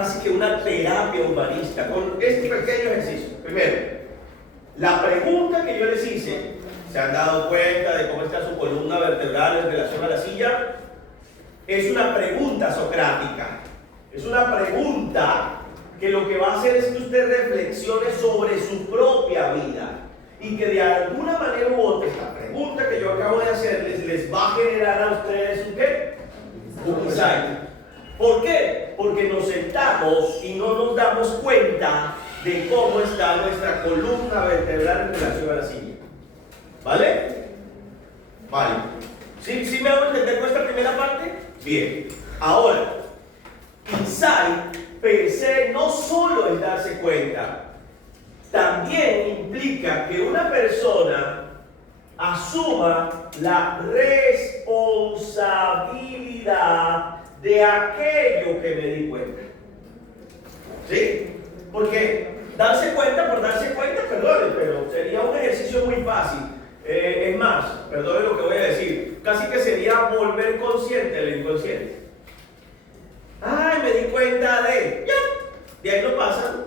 casi que una terapia humanista con este pequeño ejercicio. Primero, la pregunta que yo les hice, ¿se han dado cuenta de cómo está su columna vertebral en relación a la silla? Es una pregunta socrática. Es una pregunta que lo que va a hacer es que usted reflexione sobre su propia vida y que de alguna manera u otra esta pregunta que yo acabo de hacerles les va a generar a ustedes un ¿qué? Un insight. ¿Por qué? Porque nos sentamos y no nos damos cuenta de cómo está nuestra columna vertebral en relación a la silla. ¿Vale? Vale. ¿Sí me hago entender con esta primera parte? Bien. Ahora, insight per se no solo es darse cuenta, también implica que una persona asuma la responsabilidad de aquello que me di cuenta. ¿Sí? Porque darse cuenta por darse cuenta, perdone, pero sería un ejercicio muy fácil. Es más, perdone lo que voy a decir, casi que sería volver consciente el inconsciente. Ay, me di cuenta de... ya, de ahí no pasa.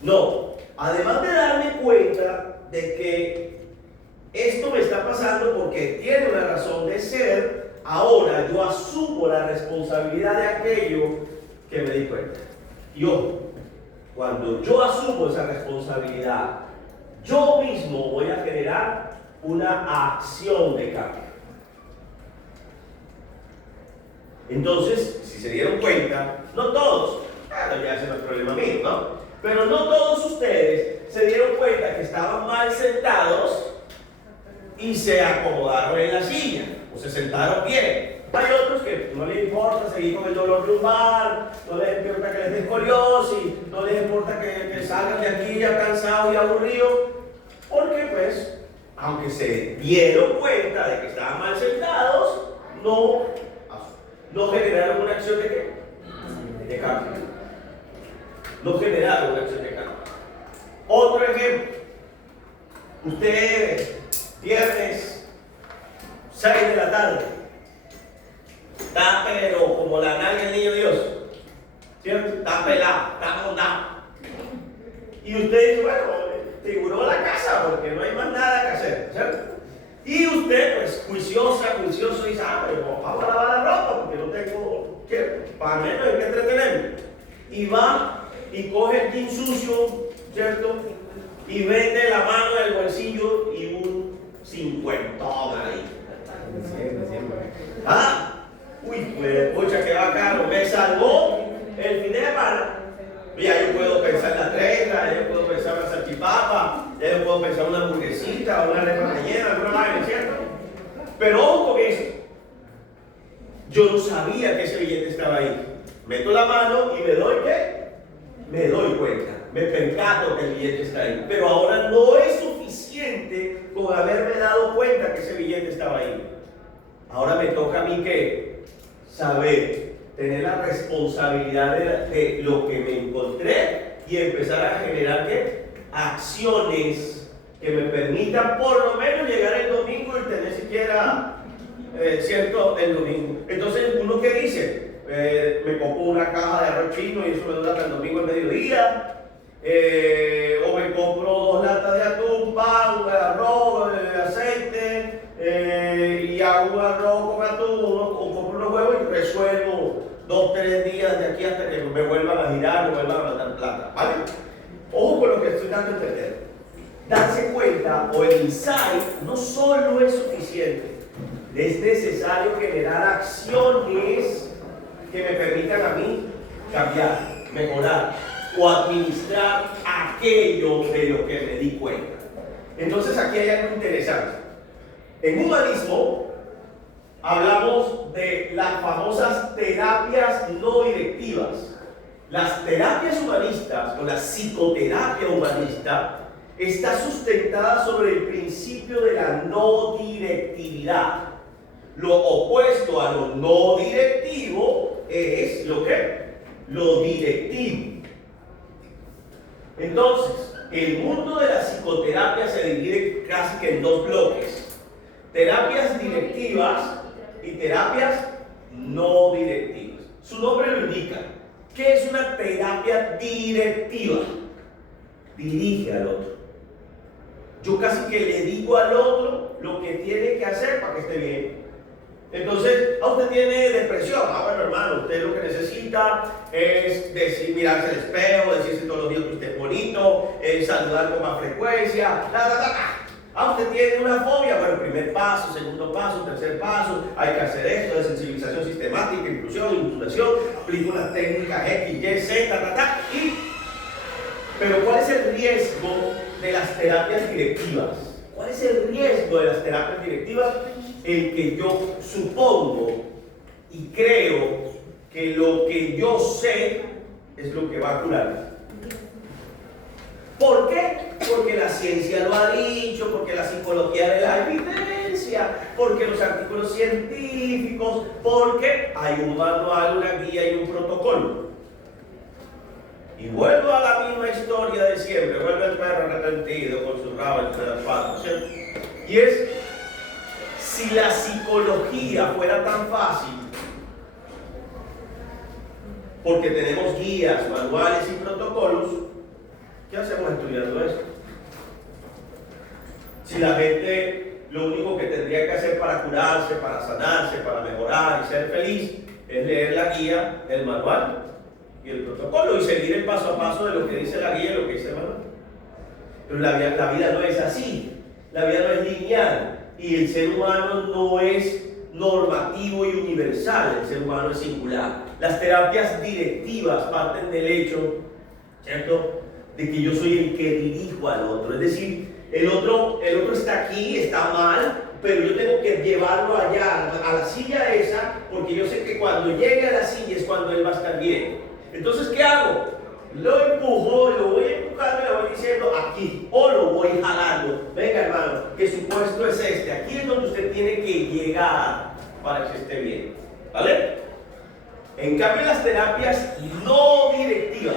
No, además de darme cuenta de que esto me está pasando porque tiene una razón de ser, ahora yo asumo la responsabilidad de aquello que me di cuenta. Y ojo, cuando yo asumo esa responsabilidad, yo mismo voy a generar una acción de cambio. Entonces, si se dieron cuenta, no todos, claro, ya ese no es problema mío, ¿no? Pero no todos ustedes se dieron cuenta que estaban mal sentados y se acomodaron en la silla, o se sentaron bien. Hay otros que no les importa seguir con el dolor lumbar, no les importa que les dé escoliosis, no les importa que salgan de aquí ya cansados y aburridos, porque pues, aunque se dieron cuenta de que estaban mal sentados, no generaron una acción de ¿qué? De cambio. No generaron una acción de cambio. Otro ejemplo. Usted, viernes, 6 de la tarde, está pero como la nalga del niño Dios, ¿cierto? Está pelado, está mondado. Y usted dice, bueno, figuró la casa porque no hay más nada que hacer, ¿cierto? Y usted, pues, juicioso, dice, pero vamos a lavar la ropa porque no tengo, ¿qué? Para menos hay que entretenerme. Y va y coge el jean sucio, ¿cierto? Y mete la mano en el bolsillo y un 50 ahí. ¿Ah? Uy, pues, pucha, que bacano, me salvó el fin de semana. Ya yo puedo pensar en la regla, ya yo puedo pensar en la salchipapa, ya yo puedo pensar en una hamburguesita, una arepa rellena, alguna vaina, ¿cierto? Pero ojo con eso. Yo no sabía que ese billete estaba ahí. Meto la mano y me doy ¿qué? Me doy cuenta, me percato que el billete está ahí. Pero ahora no es suficiente con haberme dado cuenta que ese billete estaba ahí. Ahora me toca a mí ¿qué? Saber, tener la responsabilidad de lo que me encontré y empezar a generar ¿qué? Acciones que me permitan por lo menos llegar el domingo y tener siquiera, ¿cierto? El domingo. Entonces, ¿uno qué dice? Me compro una caja de arroz chino y eso me dura hasta el domingo al mediodía. O me compro 2 latas de atún, pan, arroz, aceite, y hago un arroz con atún, o compro unos huevos y resuelvo 2-3 días de aquí hasta que me vuelvan a girar, me vuelvan a mandar plata, ¿vale? Ojo con lo que estoy dando a entender. Darse cuenta o el insight no solo es suficiente, es necesario generar acciones que me permitan a mí cambiar, mejorar o administrar aquello de lo que me di cuenta. Entonces aquí hay algo interesante. En humanismo hablamos de las famosas terapias no directivas. Las terapias humanistas o la psicoterapia humanista está sustentada sobre el principio de la no directividad. Lo opuesto a lo no directivo es lo que lo directivo. Entonces, el mundo de la psicoterapia se divide casi que en 2 bloques: terapias directivas y terapias no directivas. Su nombre lo indica. ¿Qué es una terapia directiva? Dirige al otro. Yo casi que le digo al otro lo que tiene que hacer para que esté bien. Entonces, usted tiene depresión. Bueno, hermano, usted lo que necesita es mirarse al espejo, decirse todos los días que usted es bonito, saludar con más frecuencia. Usted tiene una fobia. Bueno, primer paso, segundo paso, tercer paso. Hay que hacer esto de sensibilización sistemática, inclusión, inturación. Aplica unas técnicas X, Y, Z, Pero ¿cuál es el riesgo de las terapias directivas? ¿Cuál es el riesgo de las terapias directivas? El que yo supongo y creo que lo que yo sé es lo que va a curar. ¿Por qué? Porque la ciencia lo ha dicho, porque la psicología de la evidencia, porque los artículos científicos, porque hay un manual, una guía y un protocolo. Y vuelvo a la misma historia de siempre, vuelve el perro arrepentido con su rabo entre las patas, ¿cierto? Y es, si la psicología fuera tan fácil, porque tenemos guías, manuales y protocolos, ¿qué hacemos estudiando esto? Si la gente lo único que tendría que hacer para curarse, para sanarse, para mejorar y ser feliz es leer la guía, el manual y el protocolo y seguir el paso a paso de lo que dice la guía y lo que dice el manual. Pero la vida no es así, la vida no es lineal y el ser humano no es normativo y universal, el ser humano es singular. Las terapias directivas parten del hecho, ¿cierto?, de que yo soy el que dirijo al otro, es decir, el otro está aquí, está mal, pero yo tengo que llevarlo allá, a la silla esa, porque yo sé que cuando llegue a la silla es cuando él va a estar bien. Entonces, ¿qué hago? Lo empujo, lo voy empujando y le voy diciendo aquí, o lo voy jalando. Venga, hermano, que su puesto es este, aquí es donde usted tiene que llegar para que esté bien, ¿vale? En cambio, las terapias no directivas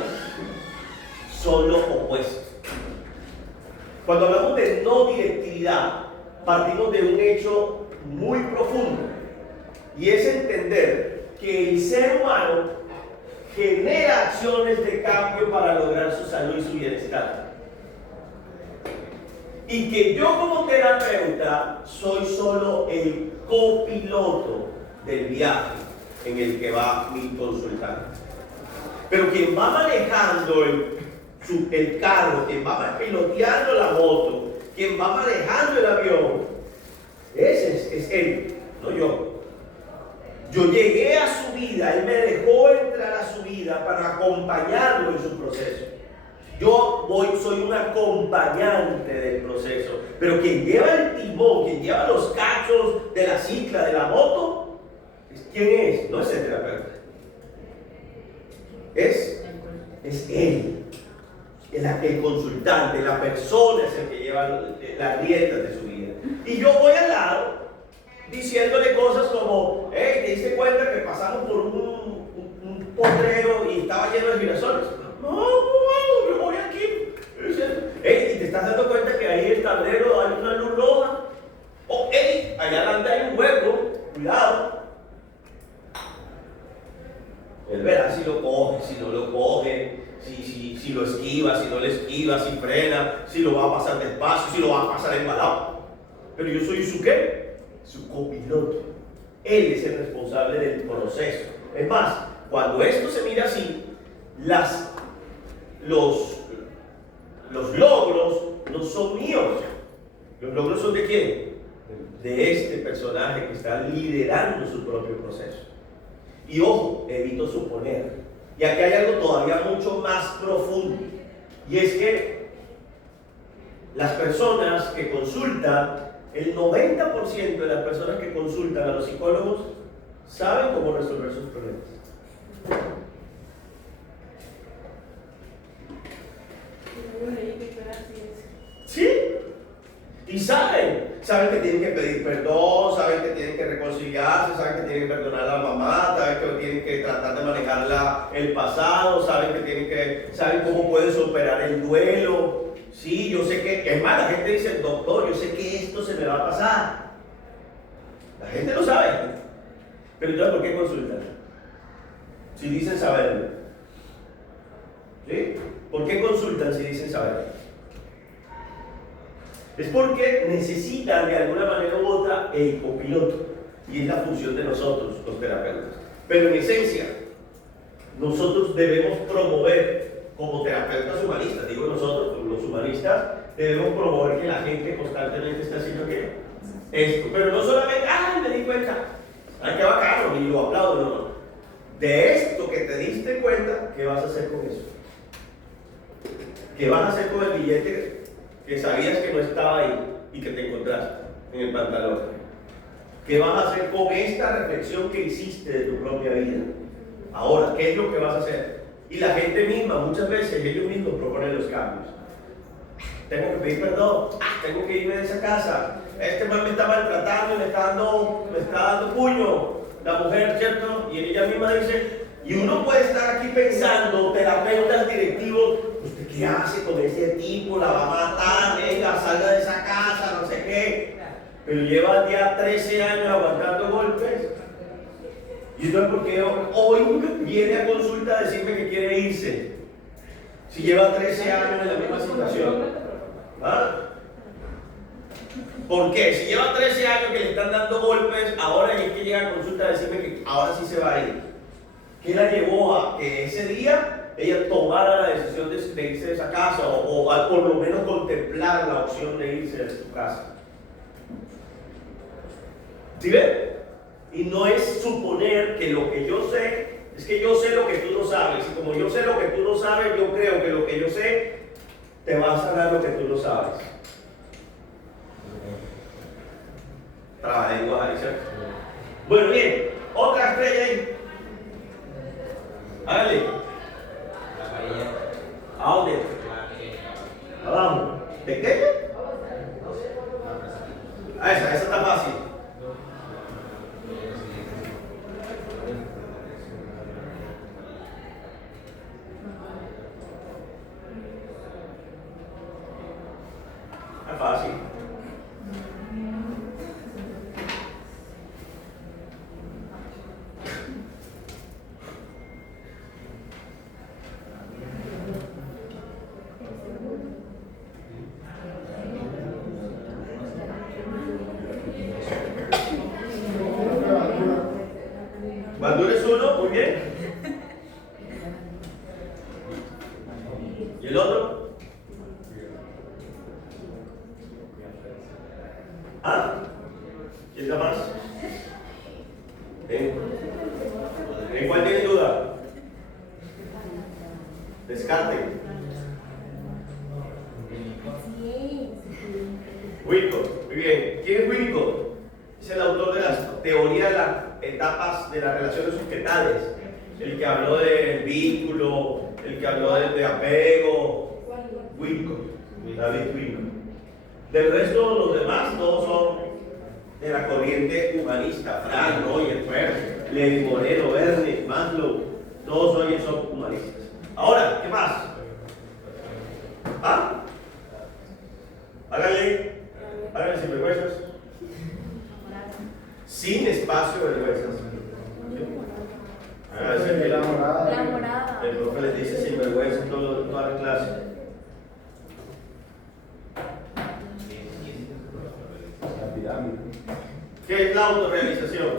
son lo opuesto. Cuando hablamos de no directividad, partimos de un hecho muy profundo y es entender que el ser humano genera acciones de cambio para lograr su salud y su bienestar. Y que yo como terapeuta soy solo el copiloto del viaje en el que va mi consultante. Pero quien va manejando el carro, quien va piloteando la moto, quien va manejando el avión, ese es él, no yo. Yo llegué a su vida, él me dejó entrar a su vida para acompañarlo en su proceso. Yo soy un acompañante del proceso, pero quien lleva el timón, quien lleva los cachos de la cicla, de la moto, ¿quién es? No es el terapeuta. Es él. El consultante, la persona es el que lleva las riendas de su vida. Y yo voy al lado diciéndole cosas como, hey, ¿te diste cuenta que pasamos por un potrero y estaba lleno de girasoles? No, yo voy aquí. Hey, ¿y te estás dando cuenta que ahí en el tablero hay una luz roja? Oh, hey, allá adelante hay un hueco, cuidado. Él verá si lo coge, si no lo coge, si lo esquiva, si no lo esquiva, si frena, si lo va a pasar despacio, si lo va a pasar embalado. Pero yo soy su ¿qué? Su copiloto. Él es el responsable del proceso. Es más, cuando esto se mira así, los logros no son míos. Los logros son ¿de quién? De este personaje que está liderando su propio proceso. Y ojo, evito suponer. Y aquí hay algo todavía mucho más profundo. Y es que las personas que consultan, el 90% de las personas que consultan a los psicólogos saben cómo resolver sus problemas. ¿Sí? Y saben que tienen que pedir perdón, saben que tienen que reconciliarse, saben que tienen que perdonar a la mamá, saben que tienen que tratar de manejar el pasado, saben cómo pueden superar el duelo. Sí, yo sé que, es más, la gente dice, doctor, yo sé que esto se me va a pasar. La gente lo sabe. Pero entonces, ¿por qué consultan? Si dicen saberlo. ¿Sí? ¿Por qué consultan si dicen saber? Es porque necesitan de alguna manera u otra el copiloto. Y es la función de nosotros, los terapeutas. Pero en esencia, nosotros debemos promover, como terapeutas humanistas, digo nosotros, como los humanistas, debemos promover que la gente constantemente esté haciendo ¿qué? Esto. Pero no solamente, ¡ay, me di cuenta! ¡Ay, qué bacano! Y lo aplaudo, no. De esto que te diste cuenta, ¿qué vas a hacer con eso? ¿Qué vas a hacer con el billete que sabías que no estaba ahí y que te encontraste en el pantalón? ¿Qué vas a hacer con esta reflexión que hiciste de tu propia vida? Ahora, ¿qué es lo que vas a hacer? Y la gente misma, muchas veces, ellos mismos proponen los cambios. Tengo que pedir perdón, tengo que irme de esa casa, este man me está maltratando y me está dando puño, la mujer, ¿cierto? Y ella misma dice, y uno puede estar aquí pensando, terapeutas directivos, ¿usted qué hace con ese tipo? La va a matar, venga, salga de esa casa, no sé qué. Pero lleva ya 13 años aguantando golpes. Y entonces, ¿por qué hoy viene a consulta a decirme que quiere irse? Si lleva 13 años en la misma situación. ¿Ah? ¿Por qué? Si lleva 13 años que le están dando golpes, ahora es que llega a consulta a decirme que ahora sí se va a ir. ¿Qué la llevó a que ese día ella tomara la decisión de irse de esa casa o por lo menos contemplar la opción de irse de su casa? ¿Sí ven? Y no es suponer que lo que yo sé, es que yo sé lo que tú no sabes. Y como yo sé lo que tú no sabes, yo creo que lo que yo sé te va a sanar lo que tú no sabes. Trabaja de igual, ¿cierto? Bueno, bien, otra estrella ahí. Hágale. ¿A dónde? Abajo. ¿Pequeña? Esa está fácil. Es fácil. Maduro es uno, muy bien. ¿Y el otro? ¿Quién da más? ¿En cuál tiene duda? Descarte. Winnicott, muy bien. ¿Quién es Winnicott? Es el autor de las teorías de las etapas de las relaciones sujetales. El que habló del vínculo, el que habló de apego. Winnicott, David Winnicott. Del resto, los demás, todos son de la corriente humanista. Frank, Roger, Freire, Levi Moreno, Verne, Maslow, todos ellos son humanistas. Ahora, ¿qué más? Háganle sin vergüenzas. Sin espacio de vergüenzas. La morada. El profe les dice sin vergüenza en toda la clase. ¿Qué es la autorrealización?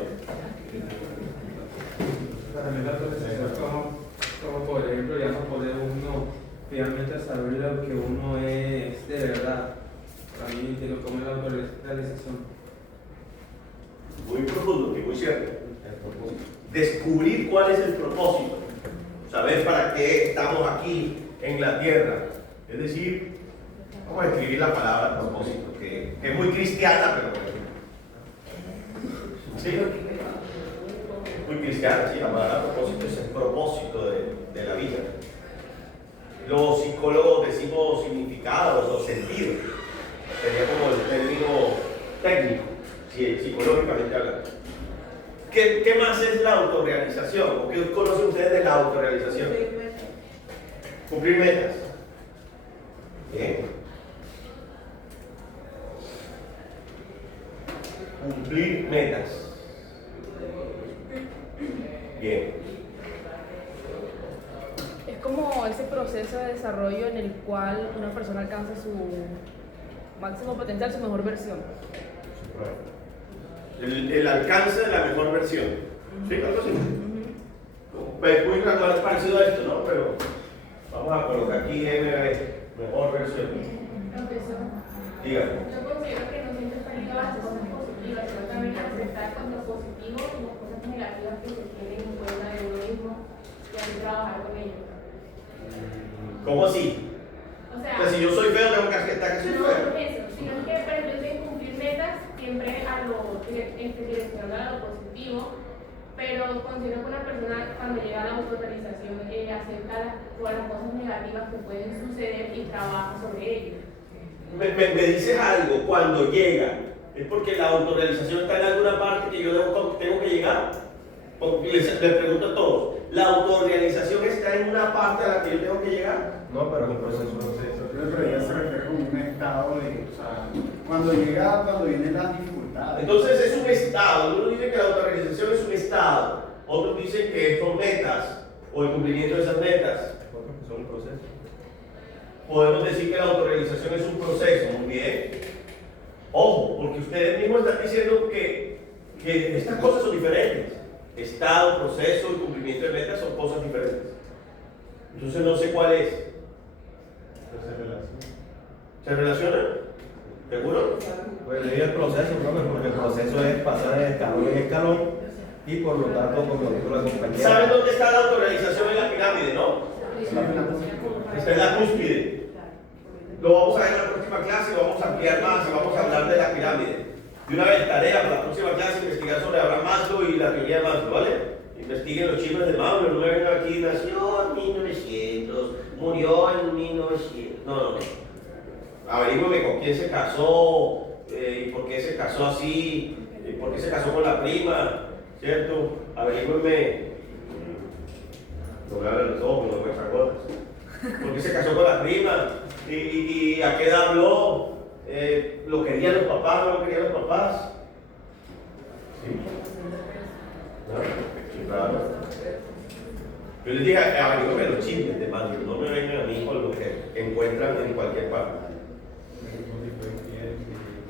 Para mí la autorrealización es como por ejemplo, ya no poder uno finalmente saber lo que uno es de verdad. Para mí entiendo cómo es la autorrealización. Muy profundo y muy cierto. Descubrir cuál es el propósito. Saber para qué estamos aquí en la tierra. Es decir, vamos a escribir la palabra propósito, que es muy cristiana, pero sí, muy cristiana, sí, la palabra propósito es el propósito de la vida. Los psicólogos decimos significados o sentidos, sería como el término técnico, psicológicamente hablando. ¿Qué más es la autorrealización? ¿O qué conocen ustedes de la autorrealización? Cumplir metas. Bien. Cumplir metas. Bien. como ese proceso de desarrollo en el cual una persona alcanza su máximo potencial, su mejor versión. El alcance de la mejor versión. ¿Sí? ¿Algo así? Es muy parecido a esto, ¿no? Pero vamos a colocar aquí mejor versión. Dígame. Yo considero que no siempre está ligado a las cosas positivas, sino también a aceptar tanto positivo como cosas negativas que se tienen en cuenta de uno mismo y así trabajar con ellos. ¿Cómo así? O sea, Pues si yo soy feo, tengo que aceptar que soy no feo. por eso, sino que pretenden cumplir metas siempre direccionando a lo positivo, pero considero que una persona cuando llega a la autorrealización acepta todas las cosas negativas que pueden suceder y trabaja sobre ello. Me dices algo, cuando llega, ¿es porque la autorrealización está en alguna parte que yo tengo que llegar? Porque les pregunto a todos, ¿la autorrealización está en una parte a la que yo tengo que llegar? No, pero es un proceso. Pero ella se refiere como un estado de, o sea, cuando vienen las dificultades. Entonces es un estado. Uno dice que la autorrealización es un estado, otros dicen que son metas o el cumplimiento de esas metas. Porque son un proceso. Podemos decir que la autorrealización es un proceso, muy bien. Ojo, porque ustedes mismos están diciendo que estas cosas son diferentes. Estado, proceso y cumplimiento de metas son cosas diferentes. Entonces no sé cuál es. ¿Se relaciona? ¿Seguro? Pues leí el proceso, profe, porque el proceso es pasar de escalón en escalón y por lo tanto, como dijo la compañera. ¿Saben dónde está la autorrealización en la pirámide, no? Está en la cúspide. Lo vamos a ver en la próxima clase, lo vamos a ampliar más y vamos a hablar de la pirámide. De una vez, tarea para la próxima clase, investigar sobre Abraham Maslow y la teoría de Maslow, ¿vale? Investiguen los chismes de Maslow, no me vengan aquí, nació en 1900, murió en 1900. No. Averígüeme con quién se casó, y por qué se casó así, y por qué se casó con la prima, ¿cierto? Averígüeme, no me abran los ojos, no me echan gotas. ¿Por qué se casó con la prima? ¿Y a qué edad habló? ¿Lo querían los papás o no lo querían los papás? Sí. Claro. Yo les dije, averígüeme los chismes de Maslow, no me vengan a mí con lo que encuentran en cualquier parte.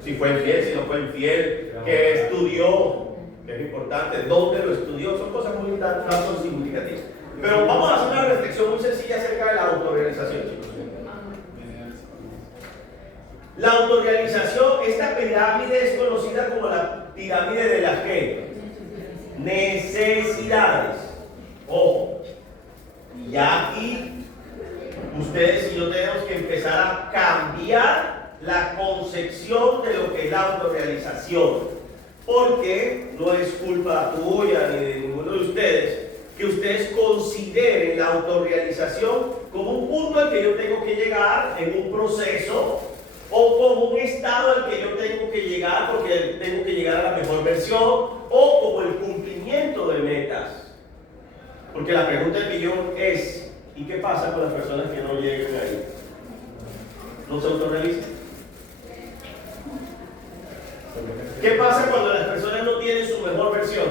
Si fue infiel, si no fue infiel, qué estudió, que es importante, dónde lo estudió, son cosas muy significativas. Pero vamos a hacer una reflexión muy sencilla acerca de la autorrealización, chicos. La autorrealización, esta pirámide es conocida como la pirámide de las ¿qué? Necesidades. Ojo, ya aquí ustedes y yo tenemos que empezar a cambiar la concepción de lo que es la autorrealización, porque no es culpa tuya ni de ninguno de ustedes que ustedes consideren la autorrealización como un punto al que yo tengo que llegar en un proceso o como un estado al que yo tengo que llegar porque tengo que llegar a la mejor versión o como el cumplimiento de metas. Porque la pregunta del millón es, ¿y qué pasa con las personas que no llegan ahí? ¿No se autorrealizan? ¿Qué pasa cuando las personas no tienen su mejor versión?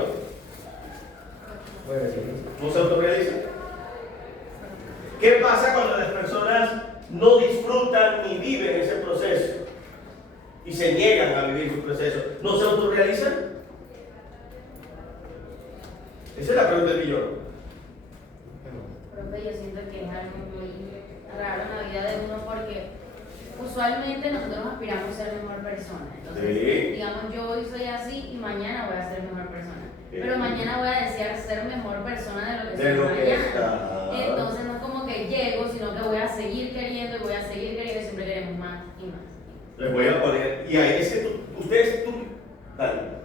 ¿No se autorrealizan? ¿Qué pasa cuando las personas no disfrutan ni viven ese proceso y se niegan a vivir su proceso? ¿No se autorrealizan? Esa es la pregunta del millón. Profe, yo siento que es algo muy raro en la vida de uno porque usualmente nosotros aspiramos a ser mejor persona. Entonces, Sí. digamos, yo hoy soy así y mañana voy a ser mejor persona. Sí. Pero mañana voy a desear ser mejor persona de lo que De soy lo que mañana. está. Entonces no es como que llego, sino que voy a seguir queriendo y voy a seguir queriendo y siempre queremos más y más. Les voy a poner, y ahí es que tú, dale.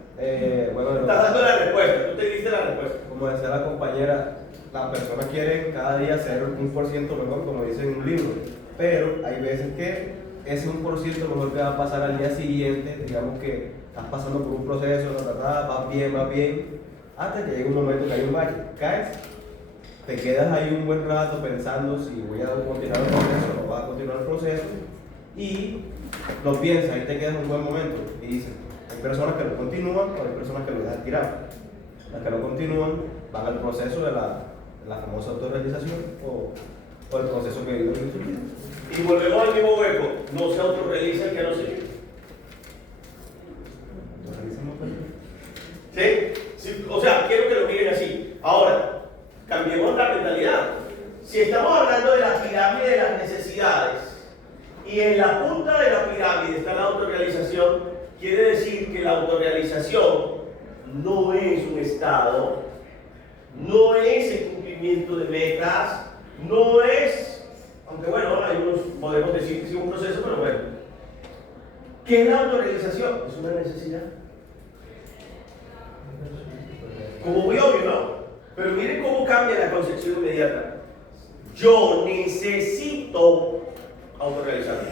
Bueno, Estás dando la respuesta, tú te diste la respuesta. como decía la compañera, las personas quieren cada día ser 1% mejor, como dice en un libro, pero hay veces que ese 1% mejor que va a pasar al día siguiente, digamos que estás pasando por un proceso, vas bien, hasta que llega un momento que hay un bache, caes, te quedas ahí un buen rato pensando si voy a continuar el proceso o no vas a continuar el proceso, y lo piensas y te quedas en un buen momento y dices, hay personas que lo continúan o hay personas que lo dejan tirar. Las que no continúan van al proceso de la famosa autorrealización o por el proceso que vive en su vida. Y volvemos al mismo hueco, no se autorrealiza el que no sirve. ¿Sí? Sí, o sea, quiero que lo miren así. Ahora, cambiemos la mentalidad. Si estamos hablando de la pirámide de las necesidades y en la punta de la pirámide está la autorrealización, quiere decir que la autorrealización no es un estado, no es el cumplimiento de metas, no es, aunque bueno, hay unos podemos decir que es un proceso, pero bueno. ¿Qué es la autorrealización? Es una necesidad. Como muy obvio, ¿no? Pero miren cómo cambia la concepción inmediata. Yo necesito autorrealizarme.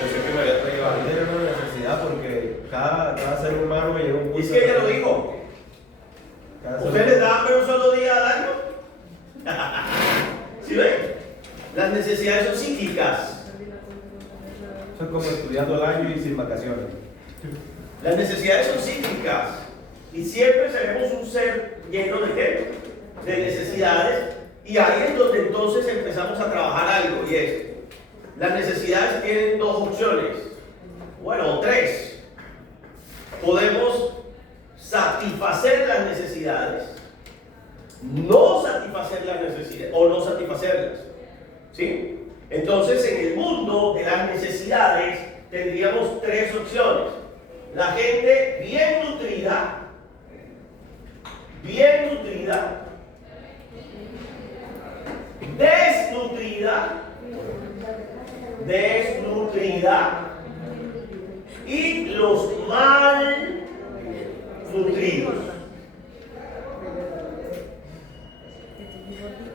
Pensé que me había traído a tener una necesidad porque cada ser humano llega a un punto. Y es que ella lo dijo. ¿Ustedes les da hambre un solo día al año? ¿Sí ven? Las necesidades son cíclicas. Eso es como estudiando el año y sin vacaciones. Las necesidades son cíclicas. Y siempre seremos un ser lleno de qué? De necesidades. Y ahí es donde entonces empezamos a trabajar algo. Y es, las necesidades tienen dos opciones. Bueno, o tres. Podemos satisfacer las necesidades, no satisfacer las necesidades o no satisfacerlas. ¿Sí? Entonces, en el mundo de las necesidades tendríamos tres opciones. La gente bien nutrida, desnutrida y los mal nutridos.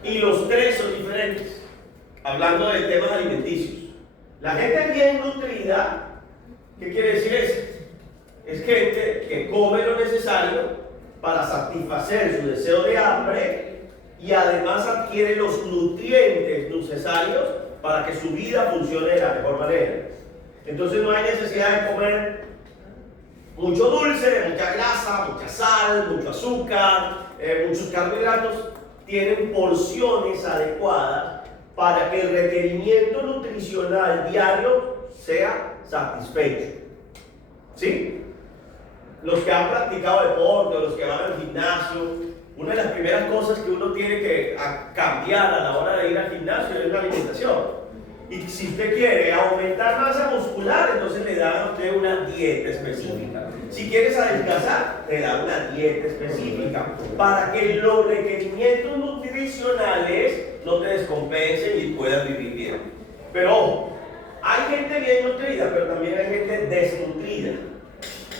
Y los tres son diferentes, hablando de temas alimenticios. La gente bien nutrida, ¿qué quiere decir eso? Es gente que come lo necesario para satisfacer su deseo de hambre y además adquiere los nutrientes necesarios para que su vida funcione de la mejor manera. Entonces no hay necesidad de comer mucho dulce, mucha grasa, mucha sal, mucho azúcar, muchos carbohidratos. Tienen porciones adecuadas para que el requerimiento nutricional diario sea satisfecho. ¿Sí? Los que han practicado deporte, los que van al gimnasio, una de las primeras cosas que uno tiene que cambiar a la hora de ir al gimnasio es la alimentación. Y si usted quiere aumentar masa muscular, entonces le dan a usted una dieta específica. Si quieres adelgazar, le dan una dieta específica para que los requerimientos nutricionales no te descompensen y puedas vivir bien. Pero ojo, hay gente bien nutrida, pero también hay gente desnutrida.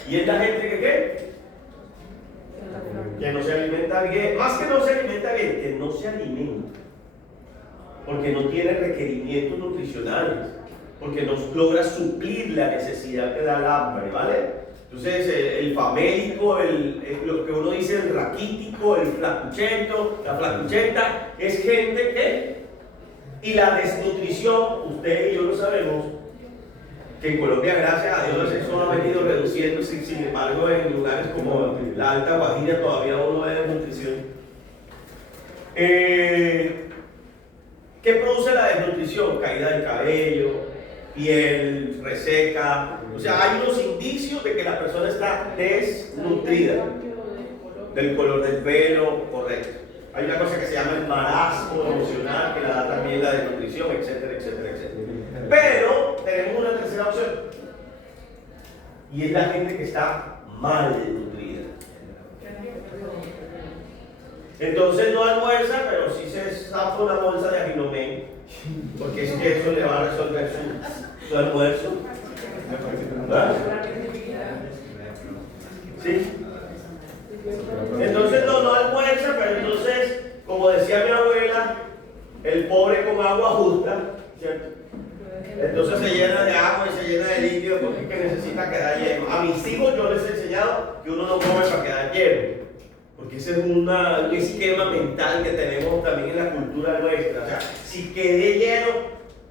¿Y es la gente que qué? Que no se alimenta bien. Más que no se alimenta bien, que no se alimenta. Porque no tiene requerimientos nutricionales. Porque no logra suplir la necesidad que da el hambre, ¿vale? Entonces, el famélico, lo que uno dice, el raquítico, el flacuchento, la flacuchenta, es gente que. Y la desnutrición, usted y yo lo sabemos, que en Colombia, gracias a Dios, eso ha venido reduciéndose. Sin embargo, en lugares como la Alta Guajira todavía uno ve desnutrición. ¿Qué produce la desnutrición? Caída del cabello, piel reseca. O sea, hay unos indicios de que la persona está desnutrida. Del color del pelo, correcto. Hay una cosa que se llama el marasmo emocional, que la da también la desnutrición, etcétera, etcétera, etcétera. Pero tenemos una tercera opción. Y es la gente que está mal desnutrida. Entonces no almuerza, pero sí se zapa una bolsa de Aginomén, porque es que eso le va a resolver su almuerzo. ¿Verdad? ¿Sí? Entonces no almuerza, pero entonces, como decía mi abuela, el pobre con agua justa, ¿cierto? Entonces se llena de agua y se llena de líquido porque es que necesita quedar lleno. A mis hijos yo les he enseñado que uno no come para quedar lleno. Porque ese es un esquema mental que tenemos también en la cultura nuestra. O sea, si quedé lleno,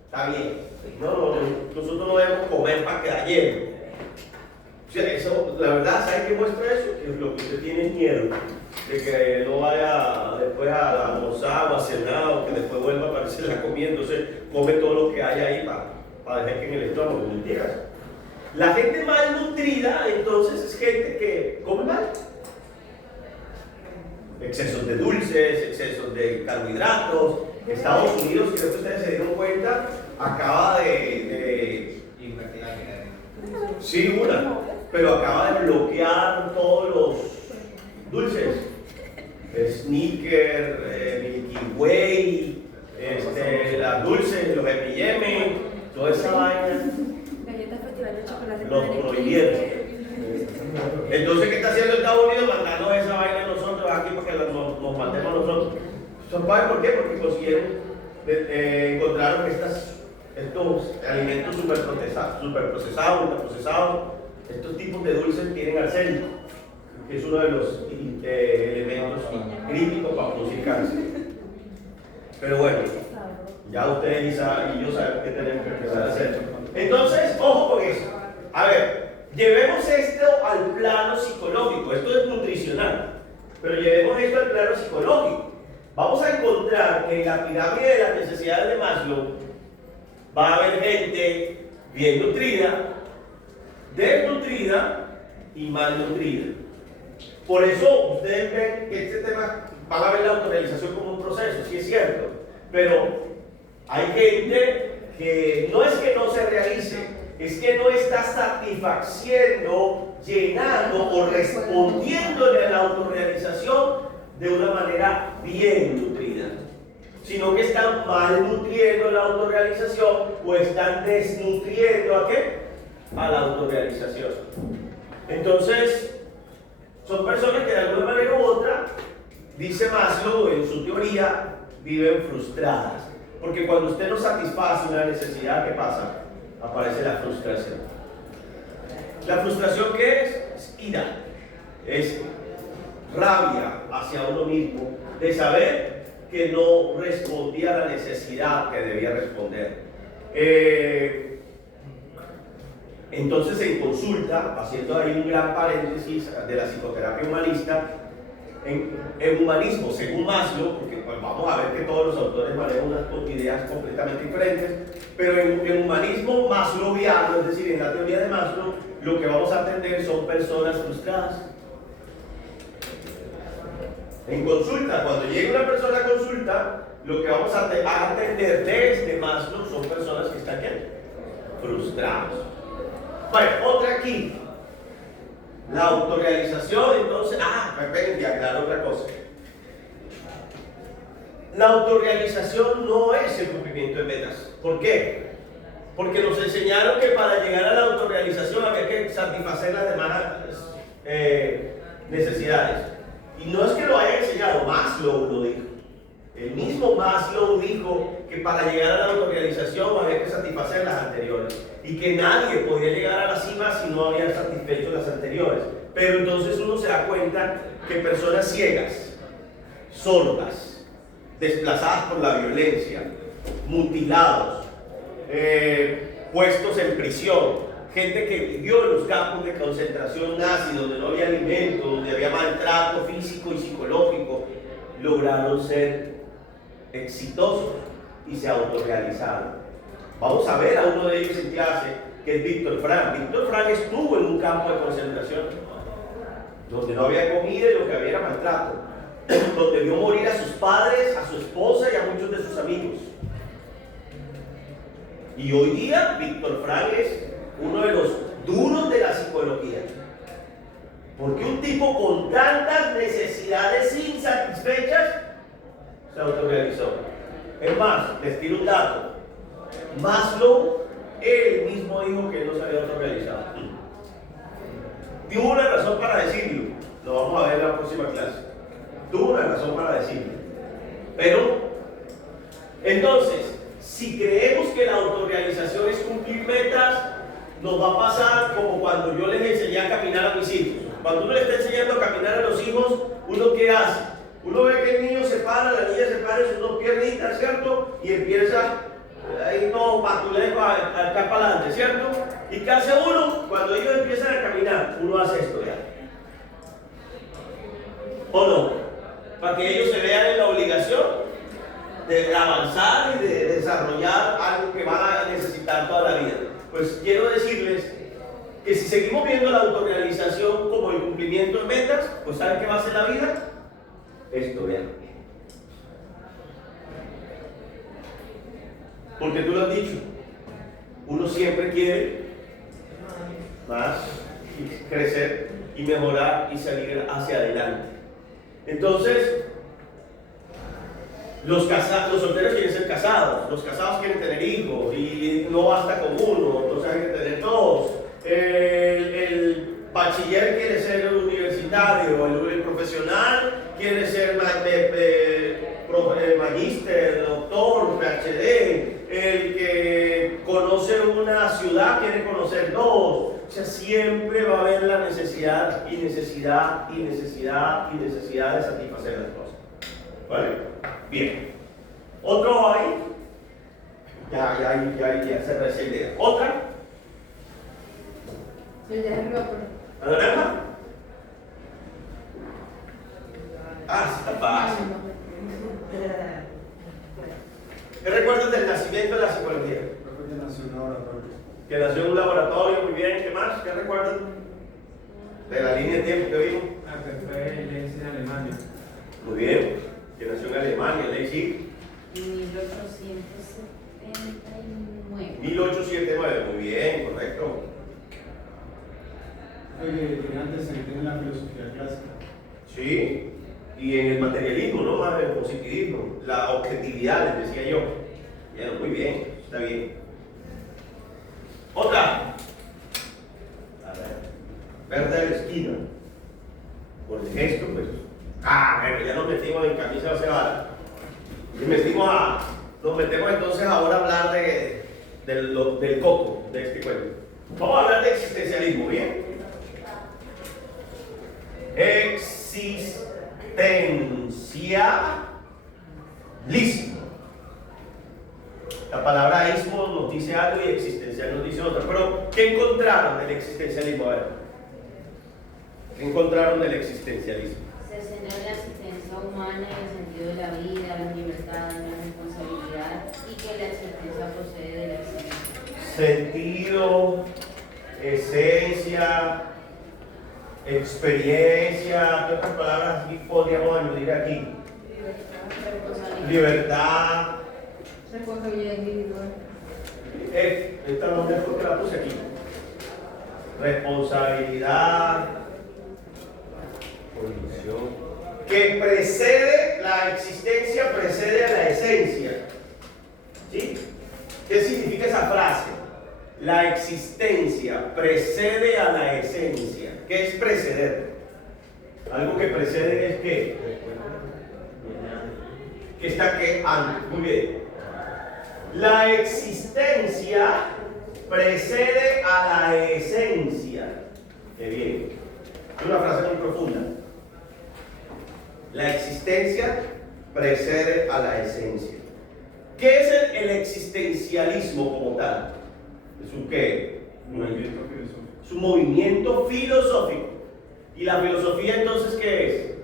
está bien. Nosotros no debemos comer para quedar lleno. O sea, eso, la verdad, ¿sabe qué muestra eso? Que lo que usted tiene es miedo de que no vaya después a almorzar o a cenar o veces la comida, entonces come todo lo que hay ahí para dejar que en el estómago, mentiras. La gente malnutrida, entonces, es gente que come mal. Excesos de dulces, excesos de carbohidratos. Estados Unidos, creo que ustedes se dieron cuenta, acaba sí, pero acaba de bloquear todos los dulces. Snickers, Milky Way, las dulces, los M&M, toda esa vaina. Los prohibieron. Entonces, ¿qué está haciendo Estados Unidos? Mandarnos esa vaina a nosotros aquí para que nos mandemos a nosotros. ¿Saben por qué? Porque consiguieron, encontraron estos alimentos superprocesados, ultraprocesados, estos tipos de dulces tienen arsénico, que es uno de los elementos críticos para producir cáncer. Pero bueno, ya ustedes y yo saben qué tenemos que empezar a hacer. Entonces, ojo con eso. A ver, llevemos esto al plano psicológico. Esto es nutricional, pero llevemos esto al plano psicológico. Vamos a encontrar que en la pirámide de las necesidades de Maslow va a haber gente bien nutrida, desnutrida y malnutrida. Por eso ustedes ven que este tema van a ver la autorrealización como un proceso, sí es cierto, pero hay gente que no es que no se realice, es que no está satisfaciendo, llenando o respondiéndole a la autorrealización de una manera bien nutrida, sino que están malnutriendo la autorrealización o están desnutriendo ¿a qué? A la autorrealización. Entonces, son personas que de alguna manera u otra, dice Maslow en su teoría, viven frustradas. Porque cuando usted no satisface una necesidad, ¿qué pasa? Aparece la frustración. ¿La frustración qué es? Es ira. Es rabia hacia uno mismo de saber que no respondía a la necesidad que debía responder. Entonces, en consulta, haciendo ahí un gran paréntesis de la psicoterapia humanista, en humanismo, según Maslow, porque pues, vamos a ver que todos los autores manejan unas ideas completamente diferentes, pero en humanismo maslowiano, es decir, en la teoría de Maslow, lo que vamos a atender son personas frustradas. En consulta, cuando llegue una persona a consulta, lo que vamos a atender desde Maslow son personas que están ¿qué? Frustradas. Bueno, otra aquí. La autorrealización, entonces, y aclaro otra cosa. La autorrealización no es el cumplimiento de metas. ¿Por qué? Porque nos enseñaron que para llegar a la autorrealización había que satisfacer las demás necesidades. Y no es que lo haya enseñado, Maslow lo dijo. El mismo Maslow dijo que para llegar a la autorrealización había que satisfacer las anteriores y que nadie podía llegar a la cima si no había satisfecho las anteriores. Pero entonces uno se da cuenta que personas ciegas, sordas, desplazadas por la violencia, mutilados, puestos en prisión, gente que vivió en los campos de concentración nazi, donde no había alimento, donde había maltrato físico y psicológico, lograron ser exitosos y se autorrealizaron. Vamos a ver a uno de ellos en clase, que es Víctor Frank. Víctor Frank estuvo en un campo de concentración, donde no había comida y lo que había era maltrato, donde vio morir a sus padres, a su esposa y a muchos de sus amigos. Y hoy día Víctor Frank es uno de los duros de la psicología. Porque un tipo con tantas necesidades insatisfechas se autorrealizó. Es más, les tiro un dato. Maslow, él mismo dijo que no se había autorrealizado. Tuvo una razón para decirlo. Lo vamos a ver en la próxima clase. Tuvo una razón para decirlo. Pero, entonces, si creemos que la autorrealización es cumplir metas, nos va a pasar como cuando yo les enseñé a caminar a mis hijos. Cuando uno le está enseñando a caminar a los hijos, ¿uno qué hace? Uno ve que el niño se para, la niña se para en sus dos piernitas, ¿cierto? Y empieza ahí todo patuleco acá para adelante, ¿cierto? ¿Y qué hace uno? Cuando ellos empiezan a caminar, uno hace esto ya. ¿O no? Para que ellos se vean en la obligación de avanzar y de desarrollar algo que van a necesitar toda la vida. Pues quiero decirles que si seguimos viendo la autorrealización como el cumplimiento de metas, pues ¿saben qué va a ser la vida? Esto, vean. Porque tú lo has dicho, uno siempre quiere más, y crecer y mejorar y salir hacia adelante. Entonces, los solteros quieren ser casados, los casados quieren tener hijos y no basta con uno, entonces hay que tener dos. El bachiller quiere ser universitario, el profesional quiere ser magíster, doctor, PhD, el que conoce una ciudad quiere conocer dos. O sea, siempre va a haber la necesidad y necesidad y necesidad y necesidad de satisfacer las cosas. ¿Vale? Bien. Otro hay. Ya se recién idea. Otra. Sí, ya es arriba, ¿La naranja? Ah, está fácil. ¿Qué recuerdas del nacimiento de la psicología? Creo que nació en un laboratorio. Que nació en un laboratorio, muy bien. ¿Qué más? ¿Qué recuerdan? De la línea de tiempo que vimos. Que fue Leipzig en Alemania. Muy bien. Que nació en Alemania, Leipzig. 1879. 1879, muy bien, correcto. Tiene antecedentes en la filosofía clásica. Sí, y en el materialismo, no más en el positivismo, la objetividad, les decía yo. Bien, muy bien, está bien. Otra. A ver, verde de la esquina. Por el gesto, pues. Bueno, ya nos metimos en camisa de cebada. Nos metemos entonces ahora a hablar del coco de este cuento. Vamos a hablar de existencialismo, ¿bien? Existencialismo. La palabra ismo nos dice algo y existencial nos dice otra. Pero, ¿qué encontraron del existencialismo? A ver. ¿Qué encontraron del existencialismo? Se centra en la existencia humana, en el sentido de la vida, la libertad, la responsabilidad y que la existencia procede de la esencia. Sentido, esencia, experiencia, ¿qué otras palabras aquí podríamos añadir aquí? Libertad. responsabilidad individual. Esta no es porque la puse aquí. Responsabilidad, condición. Que precede, la existencia precede a la esencia. ¿Sí? ¿Qué significa esa frase? La existencia precede a la esencia. ¿Qué es preceder? Algo que precede es ¿qué? Que está que antes. Muy bien. La existencia precede a la esencia. Qué bien. Es una frase muy profunda. La existencia precede a la esencia. ¿Qué es el existencialismo como tal? ¿Es un qué? Movimiento filosófico. Es un movimiento filosófico. ¿Y la filosofía entonces qué es?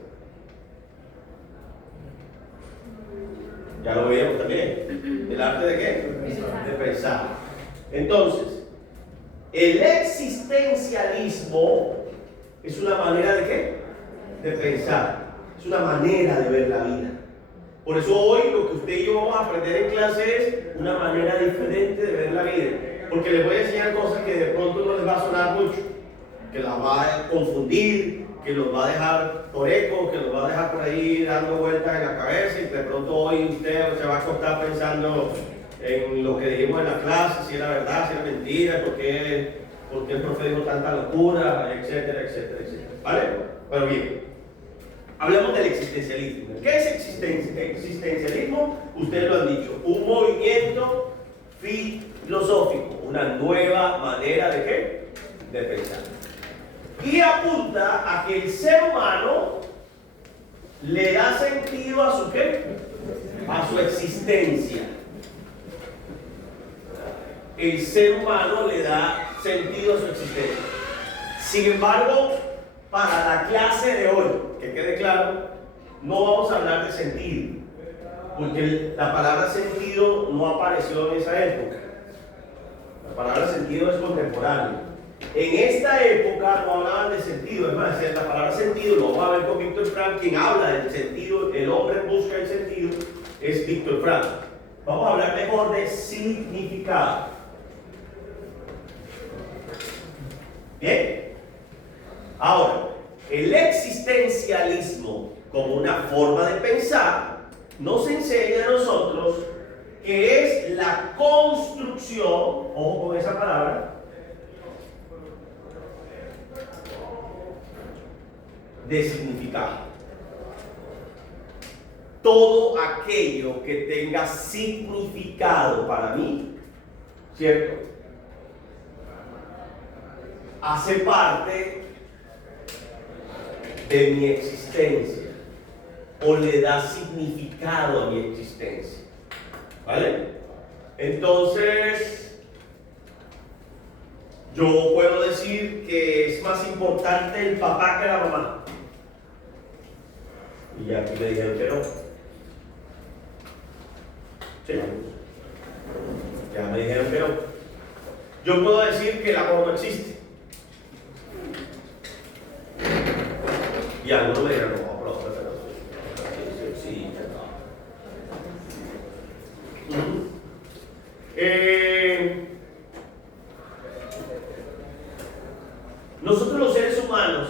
Ya lo veíamos también. ¿El arte de qué? De pensar. Entonces, el existencialismo es una manera de qué? De pensar. Es una manera de ver la vida. Por eso hoy lo que usted y yo vamos a aprender en clase es una manera diferente de ver la vida. Porque les voy a enseñar cosas que de pronto no les va a sonar mucho, que las va a confundir, que los va a dejar por eco, que los va a dejar por ahí dando vueltas en la cabeza y de pronto hoy usted se va a acostar pensando en lo que dijimos en la clase, si era verdad, si era mentira, por qué el profe dijo tanta locura, etcétera, etcétera, etcétera. ¿Vale? Bueno, bien. Hablemos del existencialismo. ¿Qué es existencialismo? Ustedes lo han dicho, un movimiento filosófico, una nueva manera de ¿qué? De pensar. Y apunta a que el ser humano le da sentido a su ¿qué? A su existencia. El ser humano le da sentido a su existencia. Sin embargo, para la clase de hoy, que quede claro, no vamos a hablar de sentido. Porque la palabra sentido no apareció en esa época. La palabra sentido es contemporánea. En esta época no hablaban de sentido. Es más, la palabra sentido, lo vamos a ver con Víctor Frank, quien habla del sentido, el hombre busca el sentido, es Víctor Frank. Vamos a hablar mejor de significado. Bien. Ahora, el existencialismo como una forma de pensar nos enseña a nosotros que es la construcción, ojo con esa palabra, de significado. Todo aquello que tenga significado para mí, ¿cierto?, hace parte de mi existencia o le da significado a mi existencia. ¿Vale? Entonces, yo puedo decir que es más importante el papá que la mamá. Y aquí me dijeron que no. Sí. Ya me dijeron que no. Yo puedo decir que el amor no existe. Y algunos me dirán, no, pero sí, ya está. Nosotros los seres humanos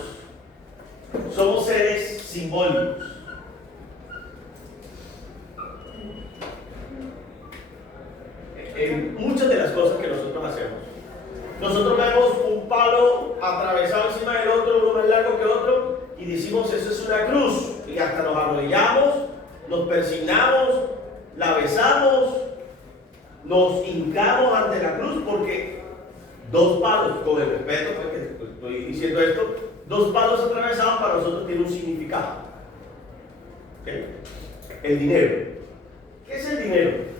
somos seres simbólicos. En muchas de las cosas que nosotros hacemos. Nosotros vemos un palo atravesado encima del otro, uno más largo que otro, y decimos eso es una cruz. Y hasta nos arrodillamos, nos persignamos, la besamos, nos hincamos ante la cruz, porque dos palos, con el respeto porque estoy diciendo esto, dos palos atravesados para nosotros tienen un significado. ¿Okay? El dinero. ¿Qué es el dinero?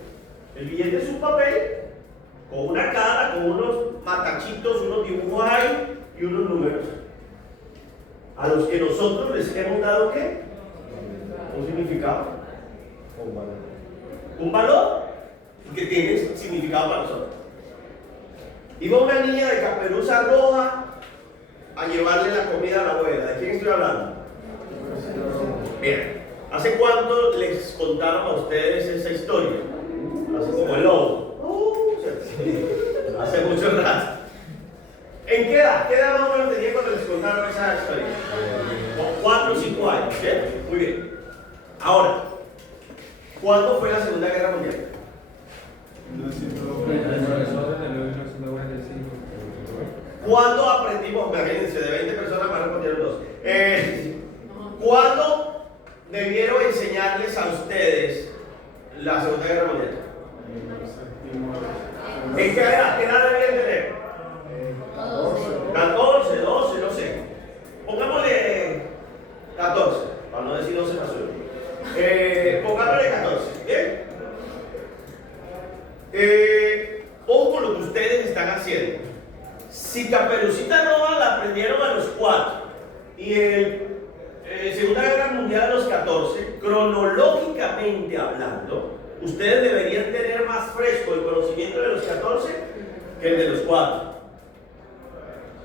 El billete es un papel con una cara, con unos matachitos, unos dibujos ahí y unos números, a los que nosotros les hemos dado ¿qué? Un significado, un valor que tiene significado para nosotros. Iba una niña de caperuza roja a llevarle la comida a la abuela. ¿De quién estoy hablando? Bien, ¿hace cuánto les contaron a ustedes esa historia? Hace como el lobo. Hace mucho rato. ¿En qué edad? ¿Qué edad más o menos tenía cuando les contaron esa historia? Con 4 o 5 años, ¿bien? Muy bien. Ahora, ¿cuándo fue la Segunda Guerra Mundial? ¿Cuándo aprendimos? Imagínense, de 20 personas más respondieron 2. ¿Cuándo debieron enseñarles a ustedes la Segunda Guerra Mundial? ¿En qué edad debían tener? 14, 12, no sé. Pongámosle 14, para no decir 12 más 1. Pongámosle 14, ¿bien? Ojo con lo que ustedes están haciendo. Si Caperucita Roja la aprendieron a los 4 y Segunda Guerra Mundial a los 14, cronológicamente hablando, ustedes deberían tener más fresco el conocimiento de los 14 que el de los 4.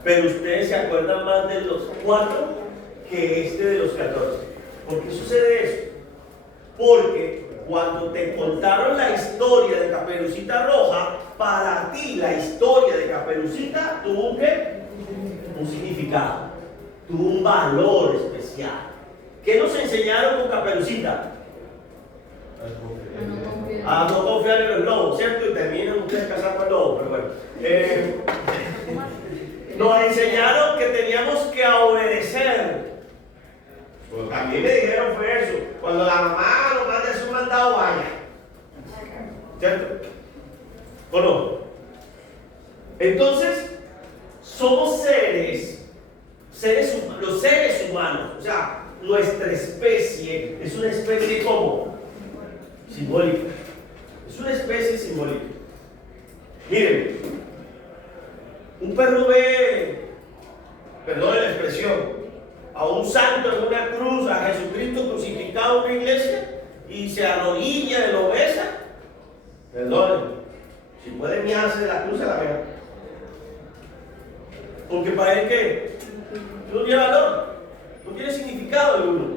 Pero ustedes se acuerdan más de los 4 que este de los 14. ¿Por qué sucede eso? Porque cuando te contaron la historia de Caperucita Roja, para ti la historia de Caperucita tuvo un ¿qué? Un significado, tuvo un valor especial. ¿Qué nos enseñaron con Caperucita? A no confiar en los lobos, ¿cierto? Y terminan ustedes casados con lobos, pero bueno. Nos enseñaron que teníamos que obedecer. Pues a mí me dijeron fue eso. Cuando la mamá nos manda su mandado, vaya. ¿Cierto? ¿O no? Entonces, somos los seres humanos, o sea, nuestra especie es una especie como simbólica. Es una especie simbólica. Miren, un perro ve, perdón la expresión, a un santo en una cruz, a Jesucristo crucificado en una iglesia, y se arrodilla y lo besa, perdón, si puede miarse de la cruz, se la vea. Porque para él, ¿qué? No tiene valor, no tiene significado el uno.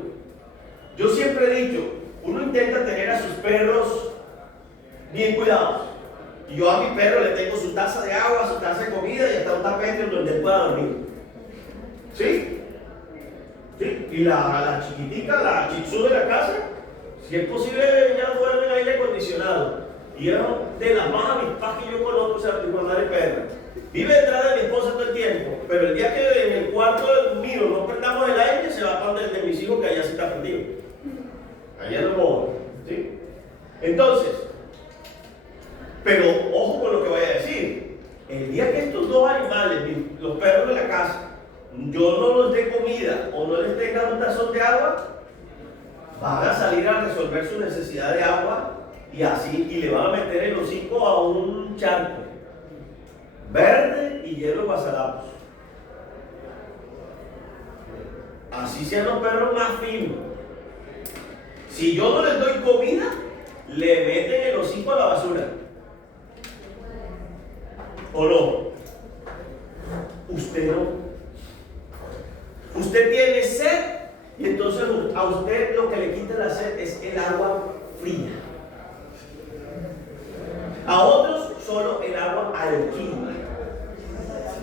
Yo siempre he dicho, uno intenta tener a sus perros bien cuidados. Y yo a mi perro le tengo su taza de agua, su taza de comida y hasta un tapete donde él pueda dormir. ¿Sí? ¿Sí? Y la chiquitica, la chitsu de la casa, si es posible, ya duerme en aire acondicionado. Y es de las más avispas que yo conozco, o sea, particular de perra. Vive detrás de mi esposa todo el tiempo, pero el día que en el cuarto mío no prendamos el aire, se va para el de mis hijos, que allá se está prendido. Allá no modo. ¿Sí? Entonces, pero ojo con lo que voy a decir. El día que estos dos animales, los perros de la casa, yo no les dé comida o no les tenga un tazón de agua, van a salir a resolver su necesidad de agua y así, y le van a meter el hocico a un charco verde y hielo guasalapos. Así sean los perros más finos. Si yo no les doy comida, le meten el hocico a la basura. ¿O no? Usted no. Usted tiene sed y entonces a usted lo que le quita la sed es el agua fría. A otros solo el agua alquila.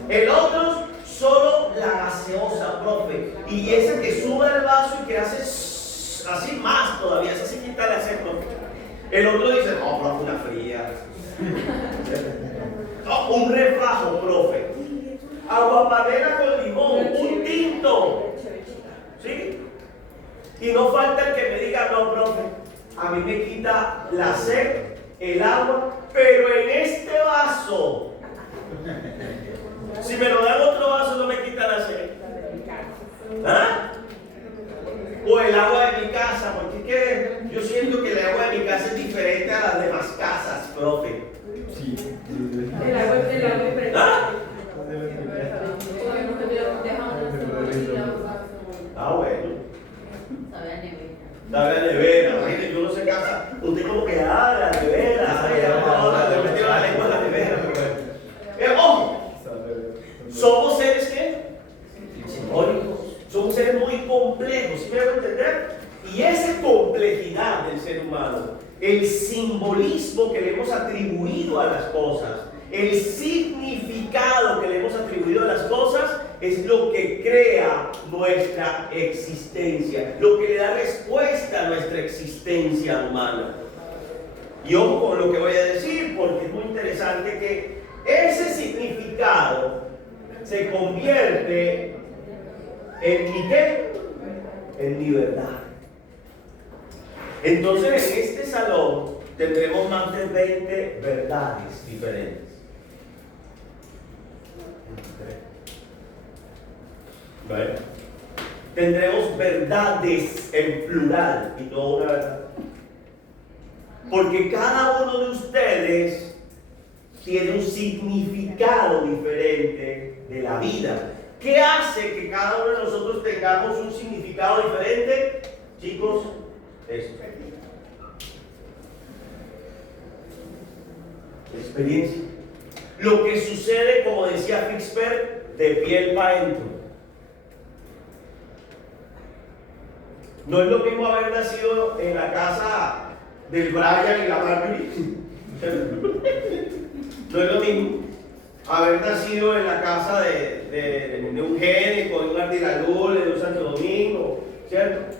En otros solo la gaseosa, profe. Y ese que sube el vaso y que hace así más todavía, ese sí quita la sed, profe. El otro dice, no, profe, una fría. No, un refajo, profe. Aguapanela con limón, un tinto. ¿Sí? Y no falta el que me diga, no, profe, a mí me quita la sed, el agua, pero en este vaso. Si me lo dan otro vaso, no me quita la sed. ¿Ah? O el agua de mi casa, porque ¿qué? Yo siento que el agua de mi casa es diferente a las demás casas, profe. Sí. El agua es ¿Ah? Deja Bueno. sabe a nevera. Dale a la nevera, imagínate, yo no sé casa. Usted como que, la nevera, le metieron la lengua en la nevera. Ojo, somos seres ¿qué? Simbólicos. Somos seres muy complejos, ¿sí me van a entender? Y esa complejidad del ser humano, el simbolismo que le hemos atribuido a las cosas, el significado que le hemos atribuido a las cosas, es lo que crea nuestra existencia, lo que le da respuesta a nuestra existencia humana. Y ojo con lo que voy a decir, porque es muy interesante que ese significado se convierte en mi qué, en mi verdad. Entonces en este salón tendremos más de 20 verdades diferentes. ¿Vale? Tendremos verdades en plural y no una verdad. Porque cada uno de ustedes tiene un significado diferente de la vida. ¿Qué hace que cada uno de nosotros tengamos un significado diferente? Chicos, esto. Experiencia. Lo que sucede, como decía Fixper, de piel para adentro. No es lo mismo haber nacido en la casa del Brian y la Marjorie. No es lo mismo haber nacido en la casa de un génico, de un Artiralul, de un Santo Domingo, ¿cierto?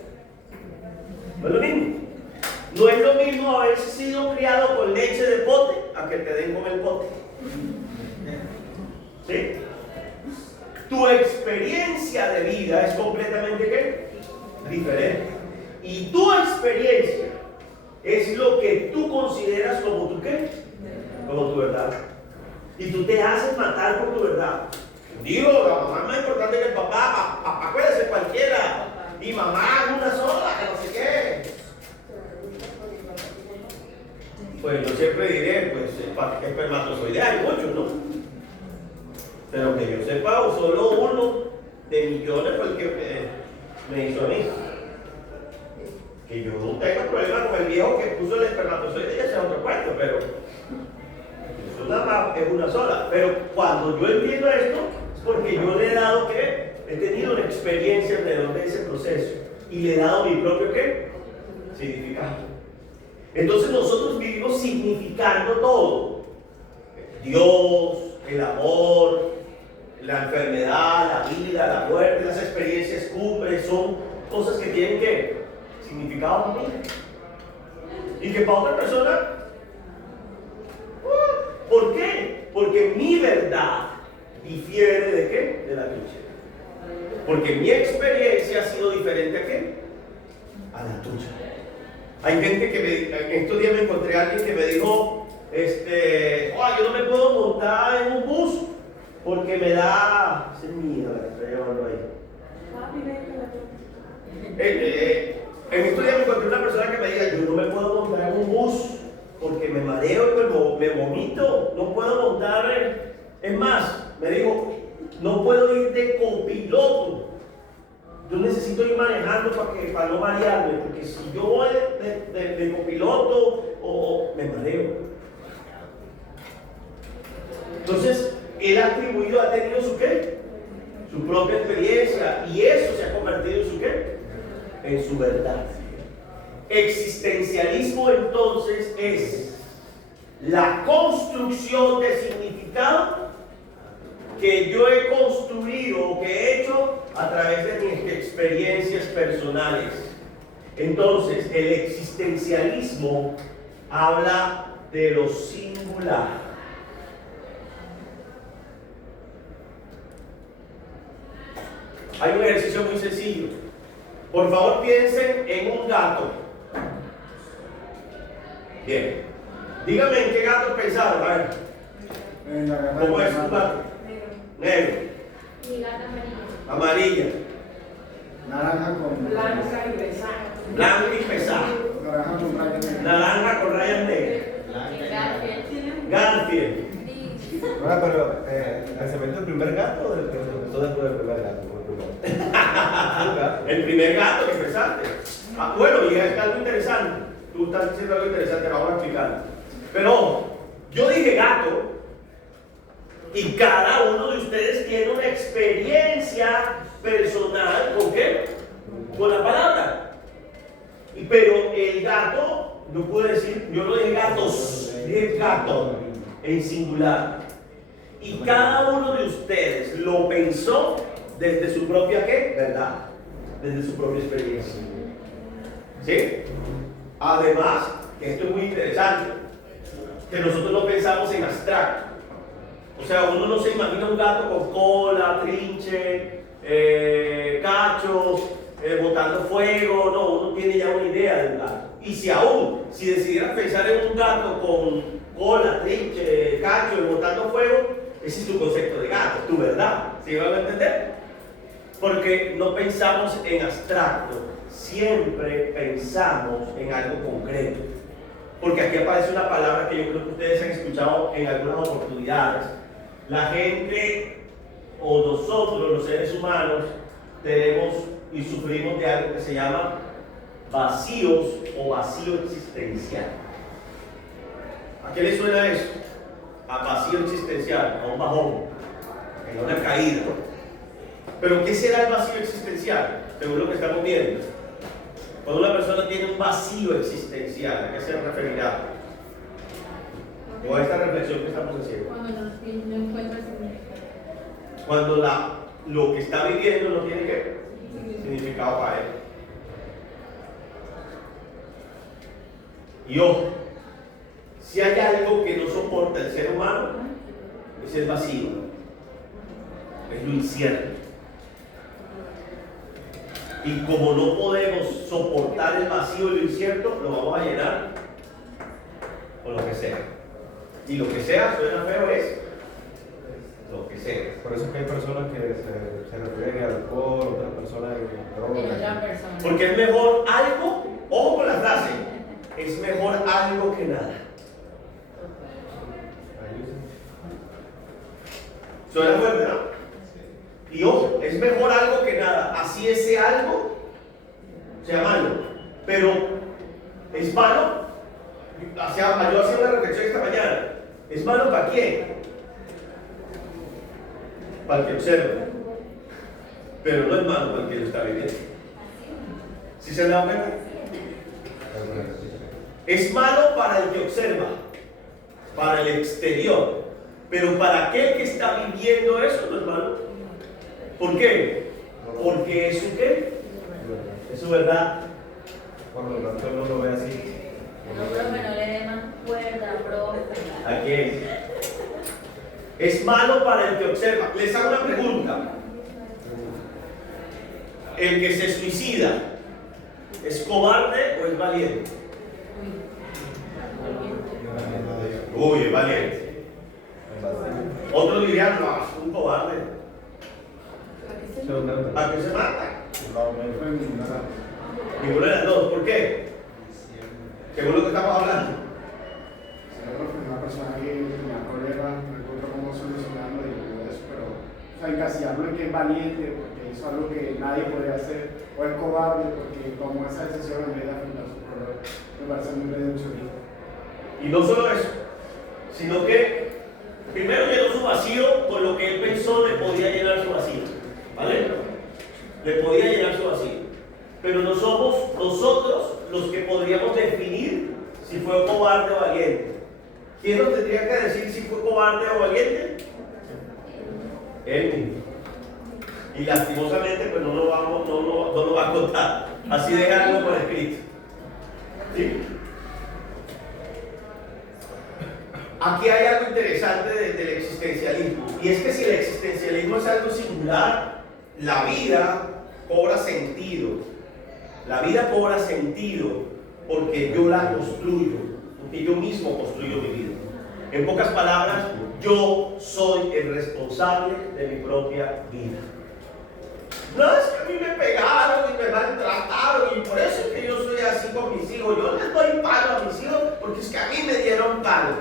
No es lo mismo. No es lo mismo haber sido criado con leche de pote a que te den con el pote. ¿Sí? Tu experiencia de vida es completamente ¿qué? Diferente. Y tu experiencia es lo que tú consideras como tu ¿qué? Como tu verdad. Y tú te haces matar por tu verdad. Digo, la mamá es más importante que el papá. Papá puede ser cualquiera. Y mamá es una sola, que no sé qué. Pues yo siempre diré, pues espermatozoides hay muchos, ¿no? Pero que yo sepa, solo uno de millones fue el que me hizo a mí. Que yo no tengo problema con el viejo que puso el espermatozoide y ese es otro cuento, pero eso nada más es una sola. Pero cuando yo entiendo esto, es porque yo le he dado que he tenido una experiencia alrededor de ese proceso y le he dado mi propio ¿qué? Significado. Entonces nosotros vivimos significando todo. Dios, el amor, la enfermedad, la vida, la muerte, las experiencias cumbres, son cosas que tienen ¿qué? Significado para mí. Y que para otra persona, ¿por qué? Porque mi verdad difiere de ¿qué? De la tuya. Porque mi experiencia ha sido diferente a ¿qué? A la tuya. Hay gente que estos días me encontré a alguien que me dijo, yo no me puedo montar en un bus porque me da... Esa es mía, estoy llevando ahí. En estos días me encontré una persona que me diga, yo no me puedo montar en un bus porque me mareo y me vomito, no puedo montar, es más, me dijo, no puedo ir de copiloto. Yo necesito ir manejando para no marearme, porque si yo voy de copiloto me mareo. Entonces, él ha tenido su ¿qué? Su propia experiencia, y eso se ha convertido en su ¿qué? En su verdad. Existencialismo entonces es la construcción de significado que yo he construido o que he hecho a través de mis experiencias personales. Entonces, el existencialismo habla de lo singular. Hay un ejercicio muy sencillo. Por favor, piensen en un gato. Bien. Díganme en qué gato pensaron. A ver. ¿Cómo es un gato? Negro. Mi gata amarilla. Amarilla. Naranja con Blanca y pesada. Blanca y pesada. naranja con rayas negras. Naranja con rayas negras. Garfield. Bueno, pero ¿pensamiento del primer gato o del que empezó después del primer gato? El primer gato que pensaste. Bueno, y es algo interesante. Tú estás diciendo algo interesante, lo vamos a explicar. Pero yo dije gato, y cada uno de ustedes tiene una experiencia personal, ¿con qué? Con la palabra. Pero el gato, no puedo decir, yo no dije gatos, dije gato en singular. Y cada uno de ustedes lo pensó desde su propia ¿qué? Verdad, desde su propia experiencia. ¿Sí? Además, esto es muy interesante, que nosotros no pensamos en abstracto. O sea, uno no se imagina un gato con cola, trinche, cachos, botando fuego. No, uno tiene ya una idea del gato. Y si decidieras pensar en un gato con cola, trinche, cacho y botando fuego, ese es tu concepto de gato, tu verdad. ¿Sí van a entender? Porque no pensamos en abstracto, siempre pensamos en algo concreto. Porque aquí aparece una palabra que yo creo que ustedes han escuchado en algunas oportunidades. La gente o nosotros, los seres humanos, tenemos y sufrimos de algo que se llama vacíos o vacío existencial. ¿A qué le suena eso? A vacío existencial, a un bajón, a una caída. Pero ¿qué será el vacío existencial? Según lo que estamos viendo. Cuando una persona tiene un vacío existencial, ¿a qué se referirá? O a esta reflexión que estamos haciendo. Cuando no encuentra significado. Cuando lo que está viviendo no tiene ¿qué? Significado para él. Y ojo, si hay algo que no soporta el ser humano, es el vacío, es lo incierto. Y como no podemos soportar el vacío y lo incierto, lo vamos a llenar con lo que sea. Y lo que sea, suena feo, es lo que sea. Por eso es que hay personas que se refieren al alcohol, otras personas en drogas. otra persona. Porque es mejor algo, ojo con la frase, es mejor algo que nada. Suena fuerte, ¿no? Y ojo, es mejor algo que nada. Así ese algo sea malo. Pero es malo. Yo hacía una reflexión esta mañana. ¿Es malo para quién? Para el que observa. Pero no es malo para el que lo está viviendo. ¿Sí se han dado cuenta? Es malo para el que observa, para el exterior. Pero para aquel que está viviendo eso no es malo. ¿Por qué? Porque es su qué. Es su verdad. Por lo tanto, no lo ve así. No creo que no le dé más cuerda, profe. ¿A quién? Es malo para el que observa. Les hago una pregunta. ¿El que se suicida es cobarde o es valiente? Uy, es valiente. Otros dirían, no, es un cobarde. ¿A qué se mata? Ninguna de las dos. ¿Por qué? Según lo que estamos hablando. Una persona que tenía problemas, no encuentro cómo solucionarlo y todo eso, pero o sea, encasillarlo en que es valiente porque hizo algo que nadie podría hacer, o es cobarde porque tomó esa decisión en vez de afrontar su problema, me parece muy reduccionista. Y no solo eso, sino que primero llenó su vacío con lo que él pensó le podía llenar su vacío. ¿Vale? Le podía llenar su vacío. Pero no somos nosotros los que podríamos definir si fue cobarde o valiente. ¿Quién nos tendría que decir si fue cobarde o valiente? Él mismo. Y lastimosamente pues no lo va a contar. Así dejarlo por escrito. ¿Sí? Aquí hay algo interesante del existencialismo. Y es que si el existencialismo es algo singular, la vida cobra sentido. La vida cobra sentido porque yo la construyo, porque yo mismo construyo mi vida. En pocas palabras, yo soy el responsable de mi propia vida. No es que a mí me pegaron y me maltrataron y por eso es que yo soy así con mis hijos. Yo les doy palo a mis hijos porque es que a mí me dieron palo.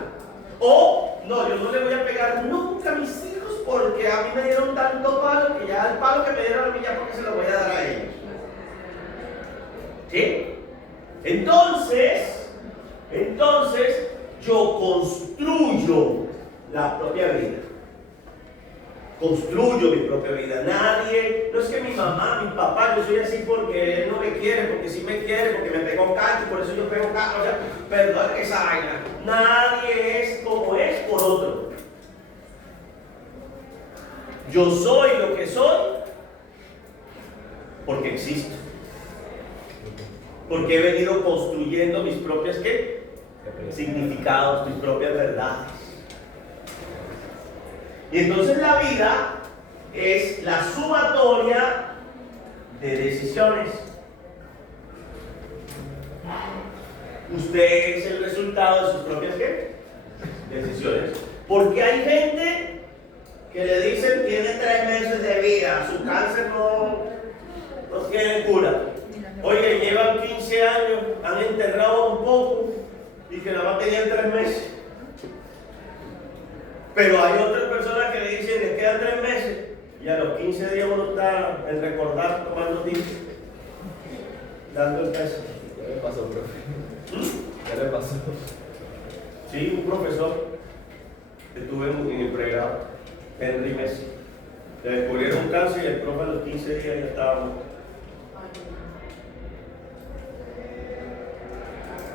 O, no, yo no le voy a pegar nunca a mis hijos porque a mí me dieron tanto palo que ya el palo que me dieron a mí ya porque se lo voy a dar a ellos. ¿Sí? Entonces, yo construyo la propia vida. Construyo mi propia vida. Nadie, no es que mi mamá, mi papá, yo soy así porque él no me quiere, porque sí me quiere, porque me pegó cacho, por eso yo pego cacho. O sea, perdón esa vaina. Nadie es como es por otro. Yo soy lo que soy porque existo. Porque he venido construyendo mis propias ¿qué? Significados, mis propias verdades. Y entonces la vida es la sumatoria de decisiones. Usted es el resultado de sus propias ¿qué? Decisiones. Porque hay gente que le dicen tiene 3 meses de vida, su cáncer no tiene cura. Oye, llevan 15 años, han enterrado un poco y que nada más tenían 3 meses. Pero hay otras personas que le dicen que quedan 3 meses y a los 15 días uno está en recordar tomando tinto, dando el peso. ¿Qué le pasó, profe? ¿Qué le pasó? Sí, un profesor que tuve en el pregrado, Henry Messi. Le descubrieron un cáncer y el profe a los 15 días ya estaba muerto.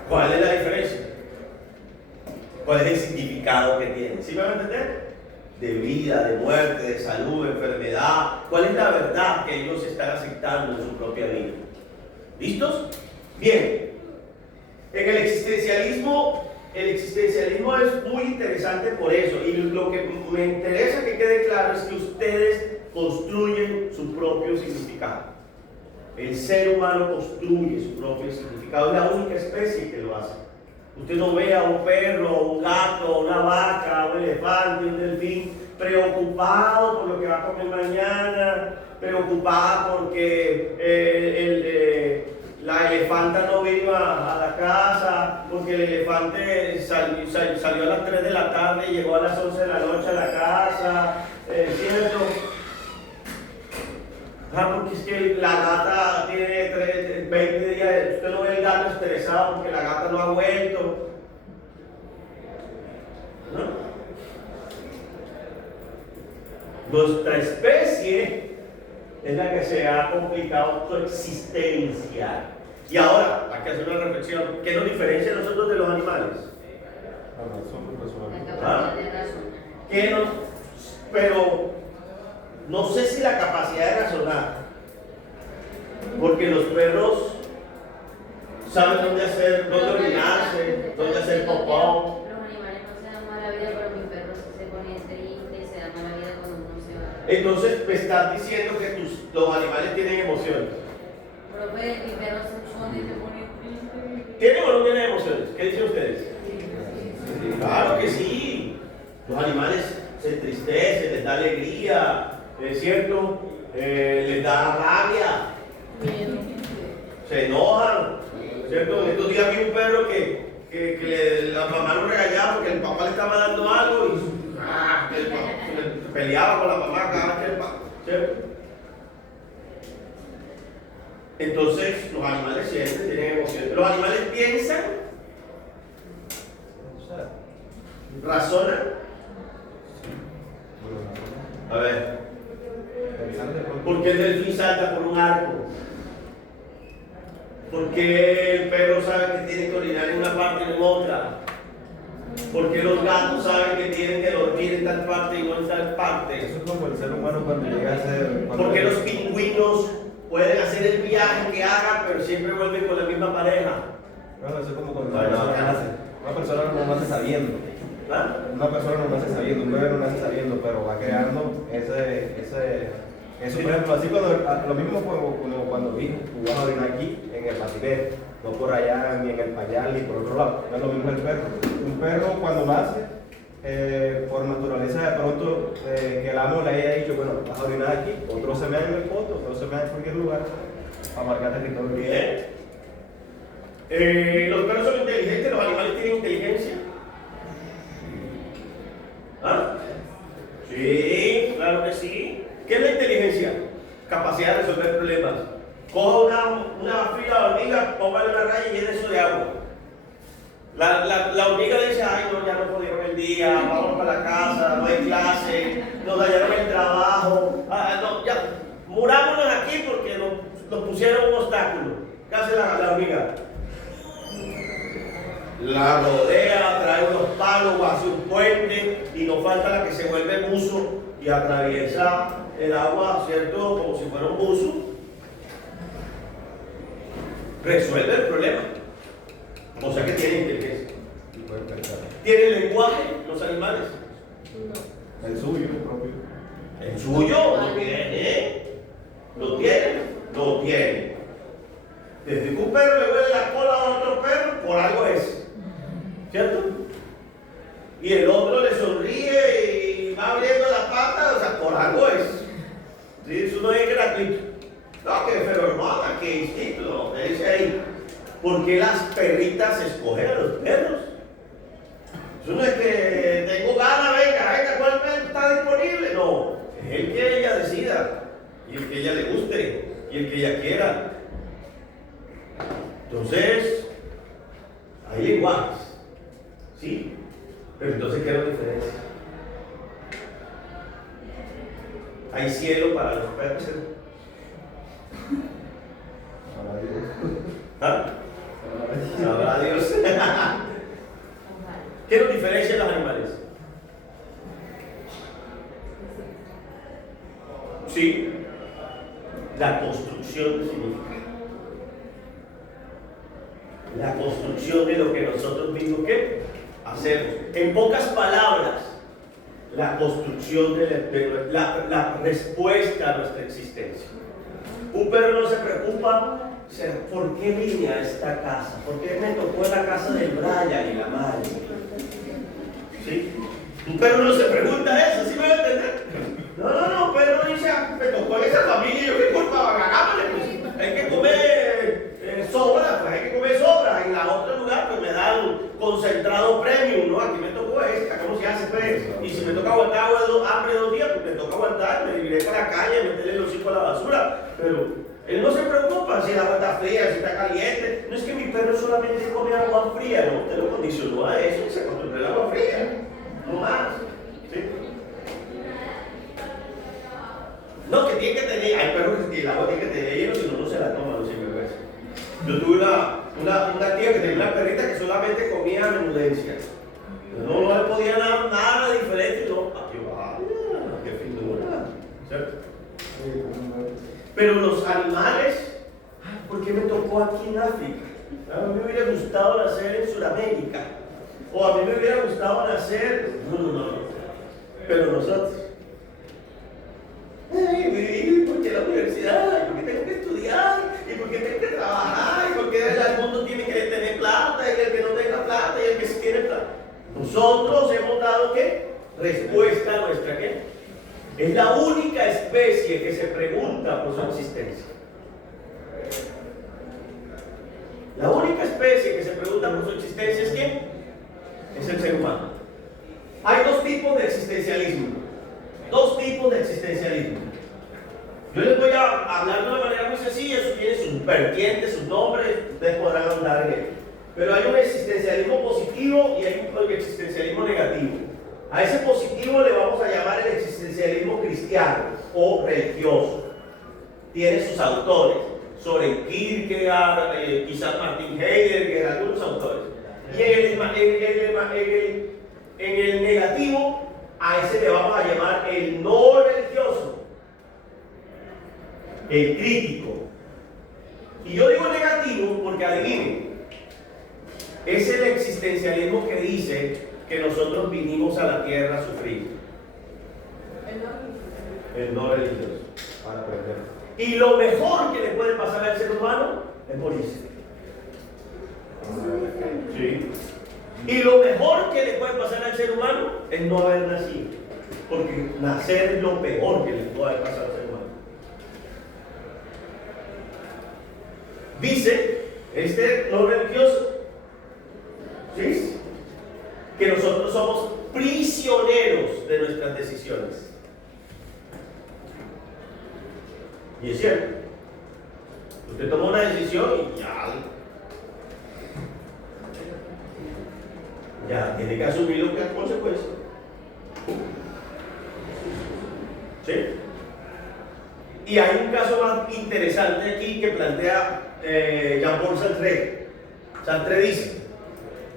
¿Cuál es la diferencia? ¿Cuál es el significado que tiene? ¿Sí me van a entender? De vida, de muerte, de salud, de enfermedad. ¿Cuál es la verdad que ellos están aceptando en su propia vida? ¿Listos? Bien. En el existencialismo es muy interesante por eso. Y lo que me interesa que quede claro es que ustedes construyen su propio significado. El ser humano construye su propio significado. Es la única especie que lo hace. Usted no ve a un perro, un gato, una vaca, un elefante, un delfín preocupado por lo que va a comer mañana, preocupada porque la elefanta no vino a la casa, porque el elefante salió a las 3 de la tarde y llegó a las 11 de la noche a la casa, ¿cierto? Porque es que la gata tiene 20 días, usted no ve el gato estresado porque la gata no ha vuelto. ¿No? Nuestra especie es la que se ha complicado su existencia. Y ahora, hay que hacer una reflexión. ¿Qué nos diferencia a nosotros de los animales? La capacidad de razonar. ¿Qué nos? Pero no sé si la capacidad de razonar. Porque los perros saben dónde orinarse, dónde hacer popó. Los animales no se dan mala vida, pero mi perro sí se pone triste y se da mala vida cuando uno se va. Entonces me estás diciendo que los animales tienen emociones. Profe, mi perro se pone y se pone triste. ¿Tienen o no tienen emociones? ¿Qué dicen ustedes? Claro que sí. Los animales se entristecen, les da alegría, ¿es cierto? Les da rabia, se enojan, ¿cierto? En estos días vi un perro que la mamá lo regañaba porque el papá le estaba dando algo y peleaba con la mamá cada vez que el papá, ¿cierto? Entonces, los animales sienten, tienen emociones. Los animales piensan, razonan. A ver, ¿por qué el delfín salta por un arco? ¿Por qué el perro sabe que tiene que orinar en una parte y no en otra? ¿Por qué los gatos saben que tienen que dormir en tal parte y no en tal parte? Eso es como el ser humano cuando llega a ser... ¿Por qué los pingüinos pueden hacer el viaje que hagan, pero siempre vuelven con la misma pareja? Bueno, eso es como cuando una persona nace. Una persona no nace sabiendo. ¿Ah? Una persona no nace sabiendo, un bebé no nace sabiendo, pero va creando eso, por ejemplo, así lo mismo como cuando tú vas a orinar aquí en el patinete, no por allá ni en el pañal ni por otro lado. No es lo mismo el perro. Un perro cuando nace, por naturaleza de pronto, que el amo le haya dicho, bueno, vas a orinar aquí, otro se mea en el poto, otro se mea en cualquier lugar, para marcar territorio. Bien. Los perros son inteligentes, los animales tienen inteligencia. ¿Ah? Sí, claro que sí. ¿Qué es la inteligencia? Capacidad de resolver problemas. Coja una fila de hormigas, póngale una raya y llene eso de agua. La hormiga dice, ay no, ya no pudieron el día, vamos para la casa, no hay clase, nos dañaron el trabajo, no, ya, murámonos aquí porque nos pusieron un obstáculo. ¿Qué hace la hormiga? La rodea, trae unos palos o hace un puente y nos falta la que se vuelve buzo y atraviesa el agua, ¿cierto? Como si fuera un buzo. Resuelve el problema. O sea que tiene inteligencia. ¿Tiene lenguaje los animales? No. El suyo propio. El suyo lo tiene. ¿Lo tiene? Lo tiene. Desde que un perro le huele la cola a otro perro, por algo es. ¿Cierto? Y el otro le sonríe y va abriendo la pata, o sea, por algo es. ¿Sí? Eso no es gratuito. No, que feromona, que instinto, no, me dice ahí. ¿Por qué las perritas escogen a los perros? Eso no es que tengo ganas, venga, ¿cuál perro está disponible? No, es el que ella decida, y el que ella le guste, y el que ella quiera. Entonces, hay lenguajes. Sí, pero entonces, ¿qué es la diferencia? Hay cielo para los perros. ¿Ah? Sabrá Dios. ¿Qué nos diferencia de los animales? Sí, la construcción de significado. La construcción de lo que nosotros mismos ¿qué? Hacemos. En pocas palabras, la construcción de la respuesta a nuestra existencia. Un perro no se preocupa, ¿por qué vine a esta casa? ¿Por qué me tocó la casa del Brian y la madre? ¿Sí? Un perro no se pregunta eso, ¿sí me va a entender? No, perro dice, me tocó en esa familia, yo qué culpa, hagámosle, pues, hay que comer sobra, pues hay que comer sobra. En la otro lugar, pues me dan concentrado premium, ¿no? Aquí me tocó esta, ¿cómo se hace, pues? Y si me toca aguantar hambre 2 días, pues me toca aguantar, me iré para la calle, meterle los hijos a la basura, pero Él no se preocupa si el agua está fría, si está caliente. No es que mi perro solamente come agua fría, no, usted lo condicionó a eso y se acostumbró al agua fría. No más. ¿Sí? No, que tiene que tener, hay perros que el agua tiene que tener hielo, si no, no se la toma, no sirve para eso. Yo tuve una tía que tenía una perrita que solamente comía menudencias. No le podía dar nada diferente. No, ¡qué vaya! ¡Qué finura! ¿Cierto? Pero los animales, ¿por qué me tocó aquí en África? A mí me hubiera gustado nacer en Sudamérica. O a mí me hubiera gustado nacer. No. Pero nosotros. ¿Y por qué la universidad? ¿Y por qué tengo que estudiar? ¿Y por qué tengo que trabajar? ¿Y por qué el mundo tiene que tener plata? Y el que no tenga plata y el que sí tiene plata. Nosotros hemos dado ¿qué? Respuesta a nuestra ¿qué? Es la única especie que se pregunta por su existencia. La única especie que se pregunta por su existencia es ¿quién? Es el ser humano. Hay dos tipos de existencialismo. Dos tipos de existencialismo. Yo les voy a hablar de una manera muy sencilla, eso tiene sus vertientes, sus nombres, ustedes podrán andar en él. Pero hay un existencialismo positivo y hay un existencialismo negativo. A ese positivo le vamos a llamar el existencialismo cristiano o religioso. Tiene sus autores, Soren Kierkegaard, quizás Martin Heidegger, algunos autores. Y en el negativo, a ese le vamos a llamar el no religioso, el crítico. Y yo digo negativo porque adivinen, es el existencialismo que dice que nosotros vinimos a la tierra a sufrir. El no religioso, para aprender. Y lo mejor que le puede pasar al ser humano es morirse. Sí. Y lo mejor que le puede pasar al ser humano es no haber nacido. Porque nacer es lo peor que le puede pasar al ser humano. Dice este no religioso, ¿sí?, que nosotros somos prisioneros de nuestras decisiones. Y es cierto. Usted toma una decisión y ya tiene que asumir lo que es consecuencia. ¿Sí? Y hay un caso más interesante aquí que plantea Jean-Paul Sartre. Sartre dice,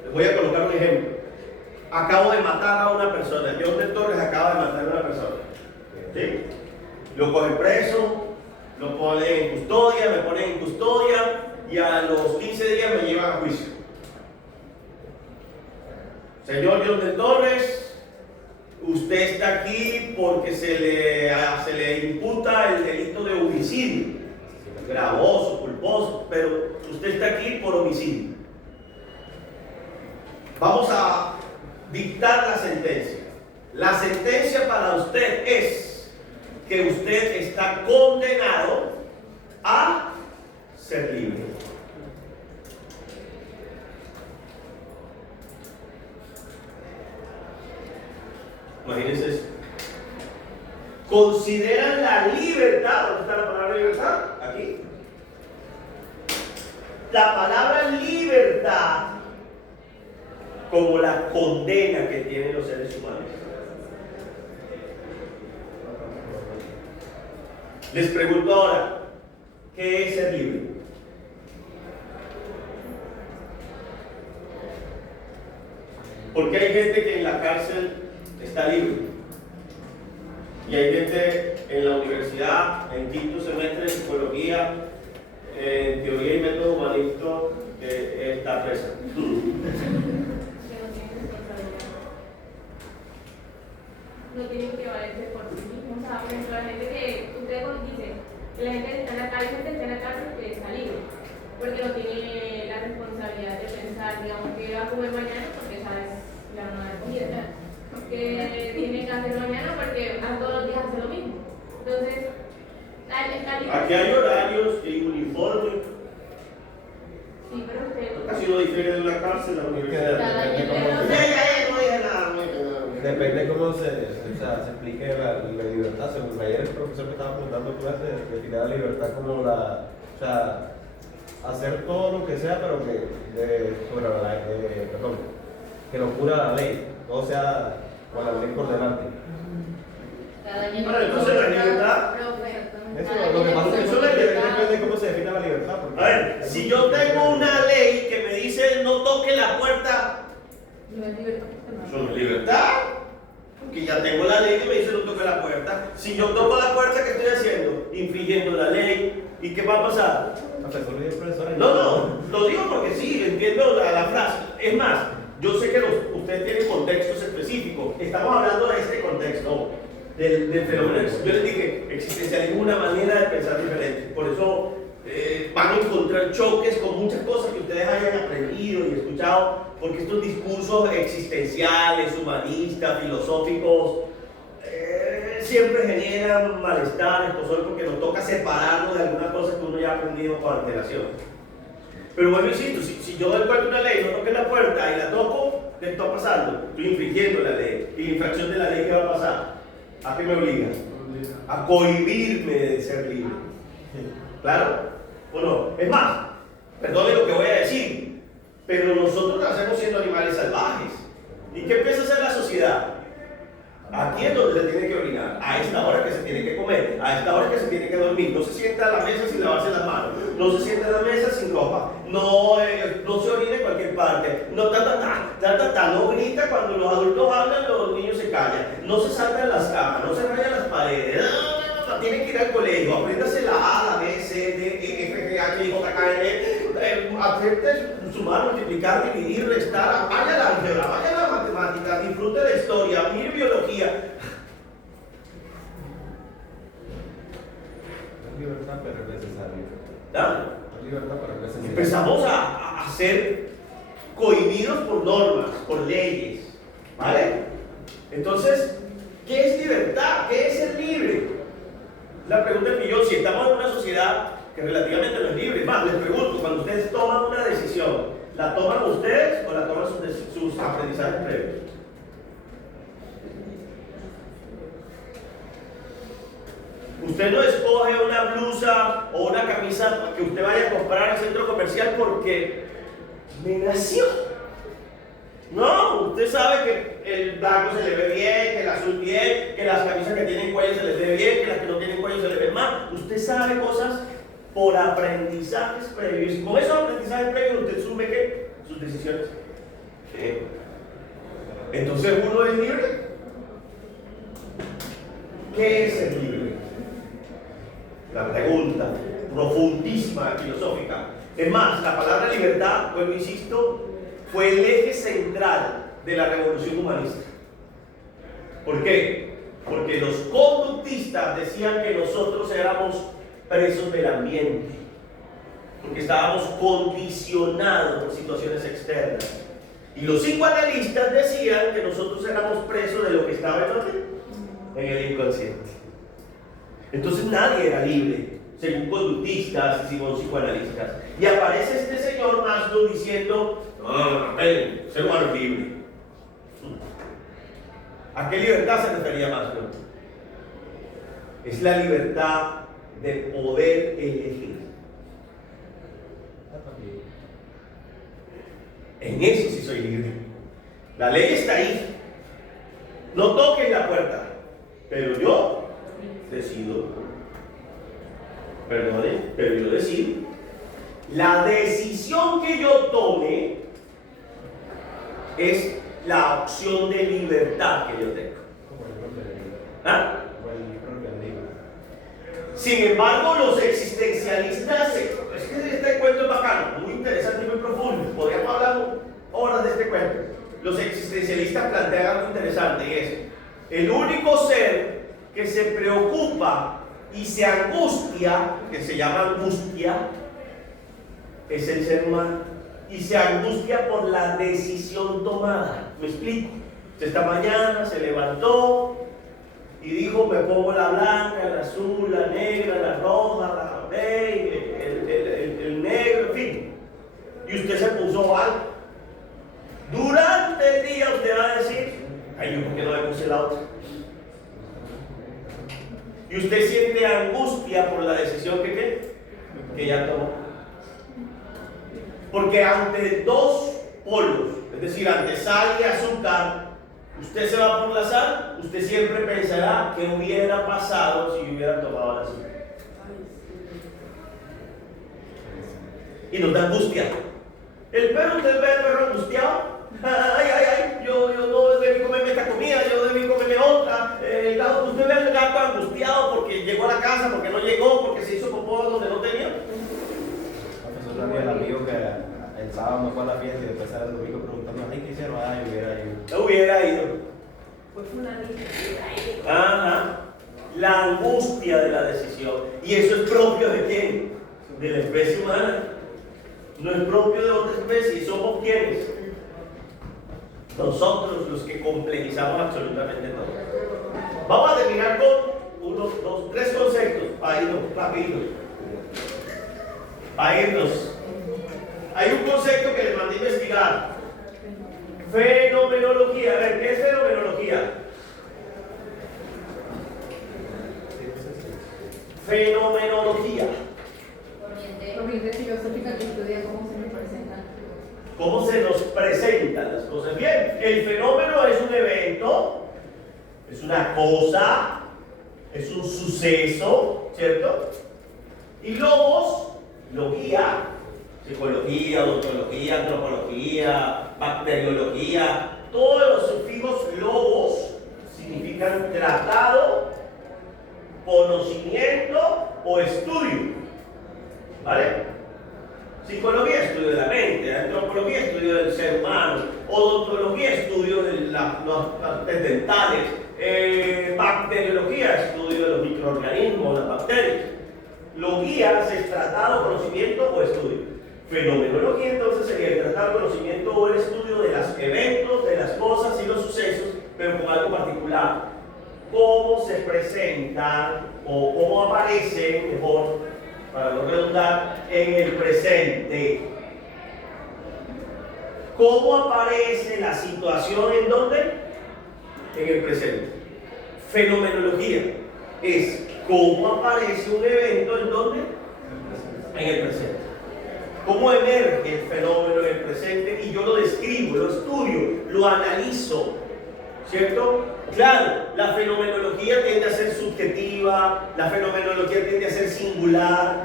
les voy a colocar un ejemplo. Acabo de matar a una persona. John de Torres acaba de matar a una persona. ¿Sí? Lo cogen preso, lo ponen en custodia, me ponen en custodia y a los 15 días me llevan a juicio. Señor John de Torres, usted está aquí porque se le imputa el delito de homicidio. Gravoso, culposo, pero usted está aquí por homicidio. Vamos a dictar la sentencia. La sentencia para usted es que usted está condenado a ser libre. Imagínense eso. ¿Consideran la libertad? ¿Dónde está la palabra libertad? Aquí. La palabra libertad como la condena que tienen los seres humanos. Les pregunto ahora, ¿qué es ser libre? Porque hay gente que en la cárcel está libre. Y hay gente en la universidad, en quinto semestre de psicología, en teoría y método humanista, que está presa. No tienen que valerse por sí mismos. O sea, por ejemplo, la gente que ustedes dicen, la gente que está en la cárcel, hay gente que está en la cárcel que está libre, porque no tiene la responsabilidad de pensar, digamos, que va a comer mañana porque sabes la no de comida, que tiene que hacer mañana porque a todos los días hace lo mismo. Entonces, aquí hay horarios y uniformes. Sí, pero usted. Casi no difiere de una cárcel a la universidad. Depende cómo se, o sea, se explique la libertad. Según ayer el profesor que estaba apuntando clase definía la libertad como o sea, hacer todo lo que sea, pero sobre la ley, perdón, que no cura la ley, todo sea con la ley por delante. Cada año Bueno, entonces la libertad. Eso lo que pasa es que eso depende de cómo se define la libertad. Porque A ver, si yo tengo una ley que me dice no toque la puerta, No es libertad. eso no es libertad. Porque ya tengo la ley que me dice no toque la puerta. Si yo toco la puerta, ¿qué estoy haciendo? Infringiendo la ley. ¿Y qué va a pasar? No, lo digo porque sí, entiendo la frase. Es más, yo sé que ustedes tienen contextos específicos. Estamos hablando de este contexto, del fenómeno. Yo les dije, existencialismo es una manera de pensar diferente. Por eso van a encontrar choques con muchas cosas que ustedes hayan aprendido y escuchado, porque estos discursos existenciales, humanistas, filosóficos, siempre generan malestar, escozor, porque nos toca separarnos de algunas cosas que uno ya ha aprendido con antelación. Pero bueno, insisto, si yo doy cuenta de una ley, no toque la puerta y la toco, ¿qué está pasando? Estoy infringiendo la ley. ¿Y la infracción de la ley qué va a pasar? ¿A qué me obliga? A cohibirme de ser libre. ¿Claro? ¿O no? Es más, perdone lo que voy a decir, pero nosotros nacemos siendo animales salvajes. ¿Y qué empieza a hacer la sociedad? Aquí es donde se tiene que orinar, a esta hora que se tiene que comer, a esta hora que se tiene que dormir. No se sienta a la mesa sin lavarse las manos, no se sienta a la mesa sin ropa, no se orina en cualquier parte, no no grita cuando los adultos hablan, los niños se callan, no se salta en las camas, no se rayan las paredes, no, tiene que ir al colegio, apréndase la A, la B, C, D, E, F, G, H, I, J, K, L, acepte sumar, multiplicar, dividir, restar, vaya a la álgebra, vaya a la matemática, disfrute de historia, mire biología. Es libertad, pero es necesario. ¿Ah? Es libertad, pero es necesario. Empezamos a ser cohibidos por normas, por leyes, ¿vale? Entonces, ¿qué es libertad? ¿Qué es ser libre? La pregunta es millón. Si estamos en una sociedad que relativamente no es libre, más, les pregunto, cuando ustedes toman una decisión, ¿la toman ustedes o la toman sus aprendizajes previos? Usted no escoge una blusa o una camisa que usted vaya a comprar al centro comercial porque me nació. No, usted sabe que el blanco se le ve bien, que el azul bien, que las camisas que tienen cuello se les ve bien, que las que no tienen cuello se les ve mal. Usted sabe cosas por aprendizajes previos. Y con esos aprendizajes previos usted asume que sus decisiones. Entonces uno es libre. ¿Qué es ser libre? La pregunta profundísima, filosófica. Es más, la palabra libertad, vuelvo insisto, fue el eje central de la revolución humanista. ¿Por qué? Porque los conductistas decían que nosotros éramos presos del ambiente, porque estábamos condicionados por situaciones externas. Y los psicoanalistas decían que nosotros éramos presos de lo que estaba en el inconsciente. Entonces nadie era libre, según conductistas y según psicoanalistas. Y aparece este señor Maslow diciendo, el ser humano es libre. ¿A qué libertad se refería Maslow? Es la libertad de poder elegir. En eso sí soy libre. La ley está ahí. No toques la puerta, pero yo decido. Perdone, pero yo decido. La decisión que yo tome es la opción de libertad que yo tengo. ¿Ah? Sin embargo, los existencialistas, es que este cuento es bacano, muy interesante y muy profundo. Podríamos hablar horas de este cuento. Los existencialistas plantean algo interesante y es: el único ser que se preocupa y se angustia, que se llama angustia, es el ser humano. Y se angustia por la decisión tomada. ¿Me explico? Esta mañana se levantó y dijo: me pongo la blanca, la azul, la negra, la roja, la beige, el negro, en fin. Y usted se puso algo. Durante el día usted va a decir: ay, yo por qué no le puse la otra. Y usted siente angustia por la decisión que ya tomó. Porque ante dos polos, es decir, ante sal y azúcar, usted se va por la sal, usted siempre pensará qué hubiera pasado si hubiera tomado la azúcar. Y nos da angustia. El perro, usted ve al perro angustiado. Ay, ay, ay, yo no debí comerme esta comida, yo debí comerme otra. El gato, usted ve al gato angustiado porque llegó a la casa, porque no llegó, porque se hizo popó donde no tenía. Nosotros también el amigo que el sábado no fue a la fiesta y después sale el domingo preguntando, ay, ¿qué hicieron? Ay, Hubiera ido. Ajá. La angustia de la decisión. ¿Y eso es propio de quién? De la especie humana. No es propio de otra especie. ¿Somos quiénes? Nosotros los que complejizamos absolutamente todo. Vamos a terminar con 1, 2, 3 conceptos para irnos rápido. Para irnos. Hay un concepto que les mandé a investigar. Fenomenología. A ver, ¿qué es fenomenología? Fenomenología. Corriente filosófica que estudia cómo se nos presentan. ¿Cómo se nos presentan las cosas? Bien, el fenómeno es un evento, es una cosa, es un suceso, ¿cierto? Y logos, logía, psicología, odontología, antropología, bacteriología, todos los sufijos logos significan tratado, conocimiento o estudio. ¿Vale? Psicología, estudio de la mente. Antropología, estudio del ser humano. Odontología, estudio de las partes dentales. Bacteriología, estudio de los microorganismos, las bacterias. Logía es tratado, conocimiento o estudio. Fenomenología entonces sería el tratado, conocimiento o el estudio de los eventos, de las cosas y los sucesos, pero con algo particular. Cómo se presentan o cómo aparecen, mejor, para no redundar, en el presente. ¿Cómo aparece la situación en dónde? En el presente. Fenomenología es cómo aparece un evento en dónde? En el presente. ¿Cómo emerge el fenómeno en el presente? Y yo lo describo, lo estudio, lo analizo. ¿Cierto? Claro, la fenomenología tiende a ser subjetiva, la fenomenología tiende a ser singular,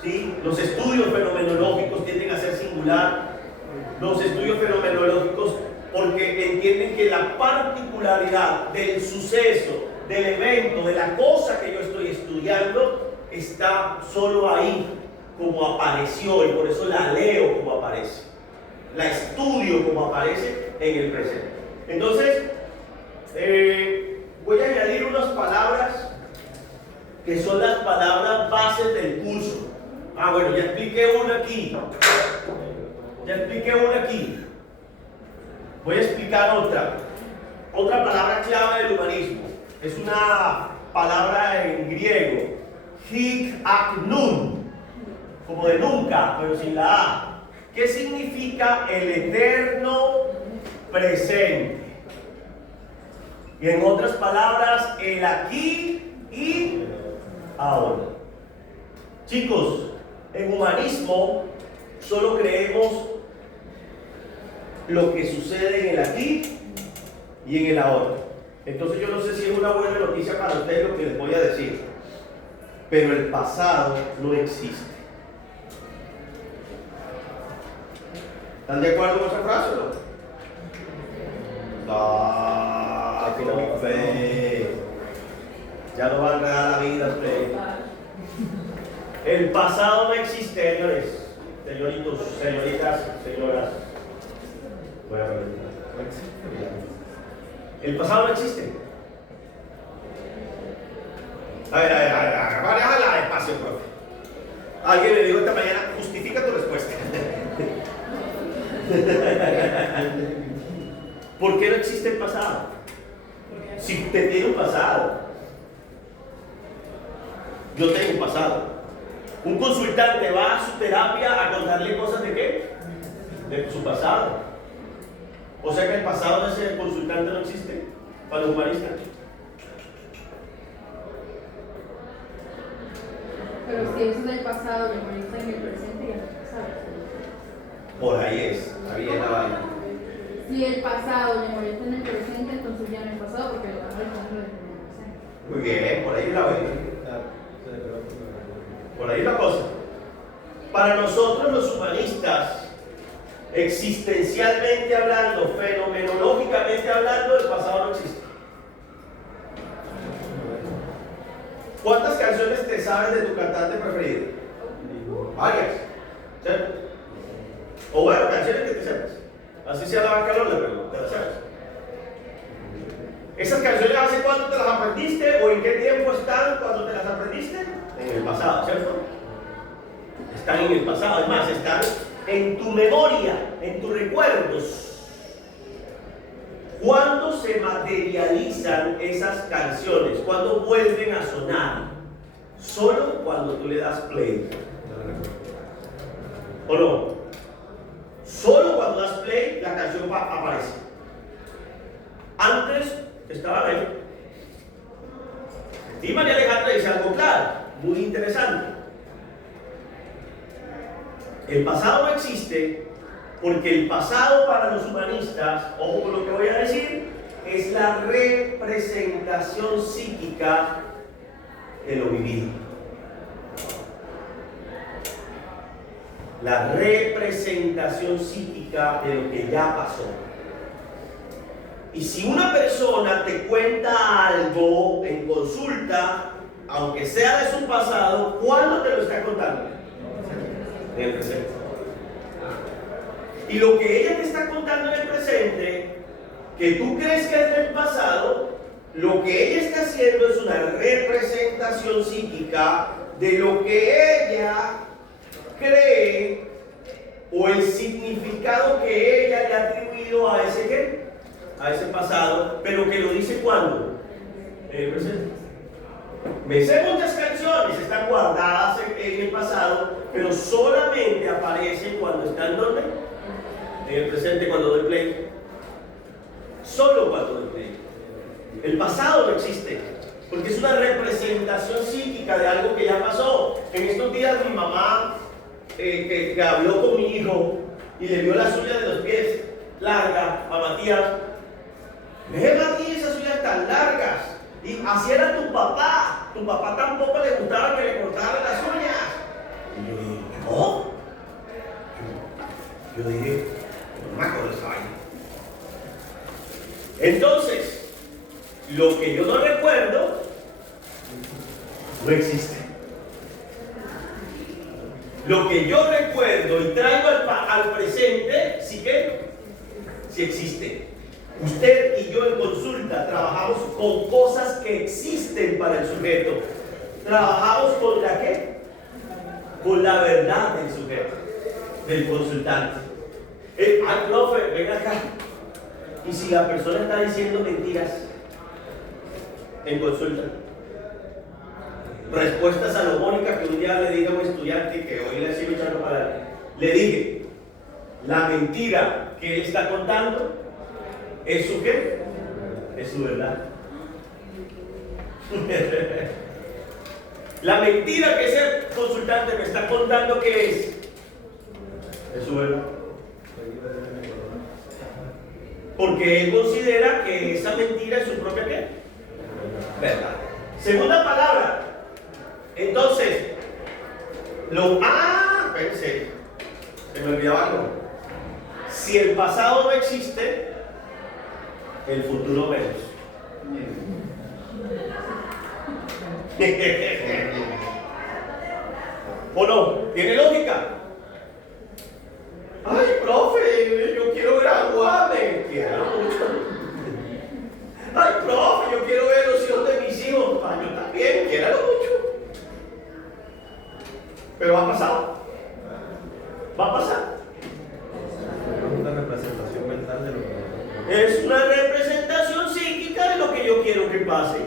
¿sí? Los estudios fenomenológicos tienden a ser singular, los estudios fenomenológicos porque entienden que la particularidad del suceso, del evento, de la cosa que yo estoy estudiando, está solo ahí, como apareció, y por eso la leo como aparece, la estudio como aparece en el presente. Entonces, voy a añadir unas palabras que son las palabras bases del curso. Bueno, ya expliqué una aquí. Voy a explicar otra. Otra palabra clave del humanismo. Es una palabra en griego. Hic ac nun. Como de nunca, pero sin la A. ¿Qué significa el eterno presente? Y en otras palabras, el aquí y ahora. Chicos, en humanismo solo creemos lo que sucede en el aquí y en el ahora. Entonces yo no sé si es una buena noticia para ustedes lo que les voy a decir, pero el pasado no existe. ¿Están de acuerdo con esa frase o no? Con fe. Ya no va a enredar la vida usted. El pasado no existe, señores, señoritos, señoritas, señoras. Buena pregunta. El pasado no existe. A ver, déjala despacio, profe. Alguien me dijo esta mañana, justifica tu respuesta. ¿Por qué no existe el pasado? Si usted tiene un pasado. Yo tengo un pasado. Un consultante va a su terapia a contarle cosas de qué? De su pasado. O sea que el pasado de ese consultante no existe para los humanistas. pasado le molesta en el presente, ya no es pasado. Por ahí está bien la vaina. Si el pasado le molesta en el presente, entonces ya no es pasado porque lo van a responder en el presente. Muy bien, por ahí la vaina. Por ahí la cosa. Para nosotros los humanistas, existencialmente hablando, fenomenológicamente hablando, el pasado no existe. ¿Cuántas canciones te sabes de tu cantante preferido? Varias, ¿cierto? O bueno, canciones que te sepas. Así sea la Banca Lola, pero te las sabes. ¿Esas canciones hace cuánto te las aprendiste o en qué tiempo están cuando te las aprendiste? En el pasado, ¿cierto? Están en el pasado, además están en tu memoria, en tus recuerdos. ¿Cuándo se materializan esas canciones? ¿Cuándo vuelven a sonar? Solo cuando tú le das play. ¿O no? Solo cuando das play la canción aparece. Antes estaba ahí. Y María Alejandra dice algo claro, muy interesante. El pasado no existe porque el pasado para los humanistas, ojo con lo que voy a decir, es la representación psíquica de lo vivido. La representación psíquica de lo que ya pasó. Y si una persona te cuenta algo en consulta, aunque sea de su pasado, ¿cuándo te lo está contando? En el presente. Y lo que ella te está contando en el presente, que tú crees que es del pasado, lo que ella está haciendo es una representación psíquica de lo que ella cree o el significado que ella le ha atribuido a ese ¿qué? A ese pasado, pero que lo dice ¿cuándo? En el presente. Me sé muchas canciones, están guardadas en el pasado, pero solamente aparecen cuando están ¿dónde? En el presente, cuando doy play. Solo cuando doy play. El pasado no existe, porque es una representación psíquica de algo que ya pasó. En estos días mi mamá que habló con mi hijo y le vio las uñas de los pies largas a Matías. Ve, Matías, esas uñas tan largas. Y así era tu papá. Tu papá tampoco le gustaba que le cortaran las uñas. Y yo dije, ¿no? Yo dije, no me acuerdo de esa vaina. Entonces, lo que yo no recuerdo no existe. Lo que yo recuerdo y traigo al presente, ¿sí que? Sí existe. Usted y yo en consulta trabajamos con cosas que existen para el sujeto. Trabajamos con la ¿qué? Con la verdad del sujeto, del consultante. Ay, profe, ven acá. Y si la persona está diciendo mentiras en consulta, respuesta salomónica que un día le dije a un estudiante que hoy le sigo echando para adelante. Le dije, la mentira que él está contando ¿es su qué? Es su verdad. La mentira que ese consultante me está contando, ¿qué es? Es su verdad. Porque él considera que esa mentira es su propia ¿qué? Verdad. Segunda palabra. Entonces, pensé, se me olvidaba algo. Si el pasado no existe, el futuro menos. ¿O no? ¿Tiene lógica? Ay, profe, yo quiero graduarme. Quiero mucho. Ay, profe, yo quiero ver los hijos de mis hijos. Ay, yo también, quiero mucho. Pero ha pasado. Va a pasar. Es una representación mental de lo que... Es una representación psíquica de lo que yo quiero que pase.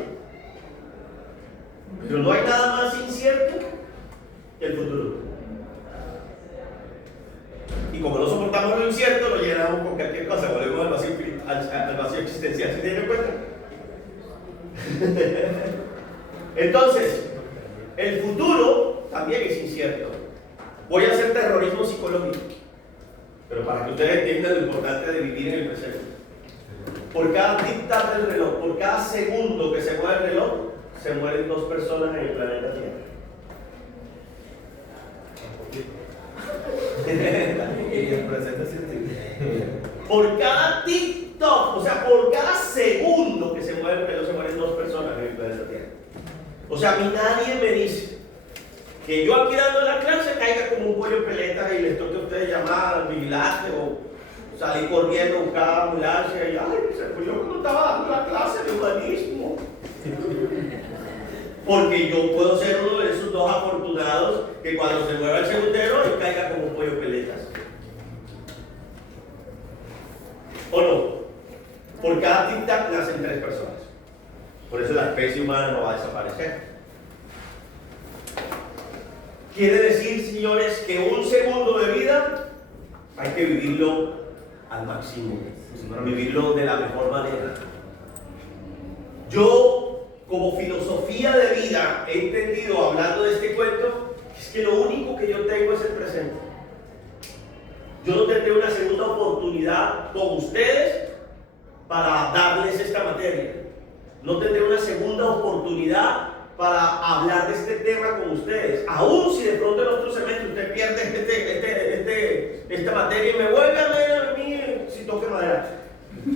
Pero no hay nada más incierto que el futuro. Y como no soportamos lo incierto, lo llenamos con cualquier cosa, volvemos al vacío existencial. ¿Se tienen cuenta? Entonces, el futuro también es incierto. Voy a hacer terrorismo psicológico, pero para que ustedes entiendan lo importante de vivir en el presente. Por cada tic-tac del reloj, por cada segundo que se mueve el reloj, se mueren 2 personas en el planeta Tierra. Y el presente sí existe. Por cada tic-toc, o sea, por cada segundo que se mueve el reloj, se mueren 2 personas en el planeta Tierra. O sea, a mí nadie me dice que yo aquí dando la clase caiga como un pollo peleta y les toque a ustedes llamar al vigilante o salir corriendo, buscar ambulancia y ay, se fue yo cuando estaba dando la clase de humanismo. Porque yo puedo ser uno de esos 2 afortunados que cuando se mueva el segundero él caiga como un pollo peletas. ¿O no? Por cada tic-tac nacen 3 personas. Por eso la especie humana no va a desaparecer. Quiere decir, señores, que un segundo de vida hay que vivirlo al máximo, vivirlo de la mejor manera. Yo, como filosofía de vida, he entendido, hablando de este cuento, es que lo único que yo tengo es el presente. Yo no tendré una segunda oportunidad con ustedes para darles esta materia. No tendré una segunda oportunidad para hablar de este tema con ustedes. Aún si de pronto en otro semestre usted pierde esta materia y me vuelve a ver a mí, si toque madera.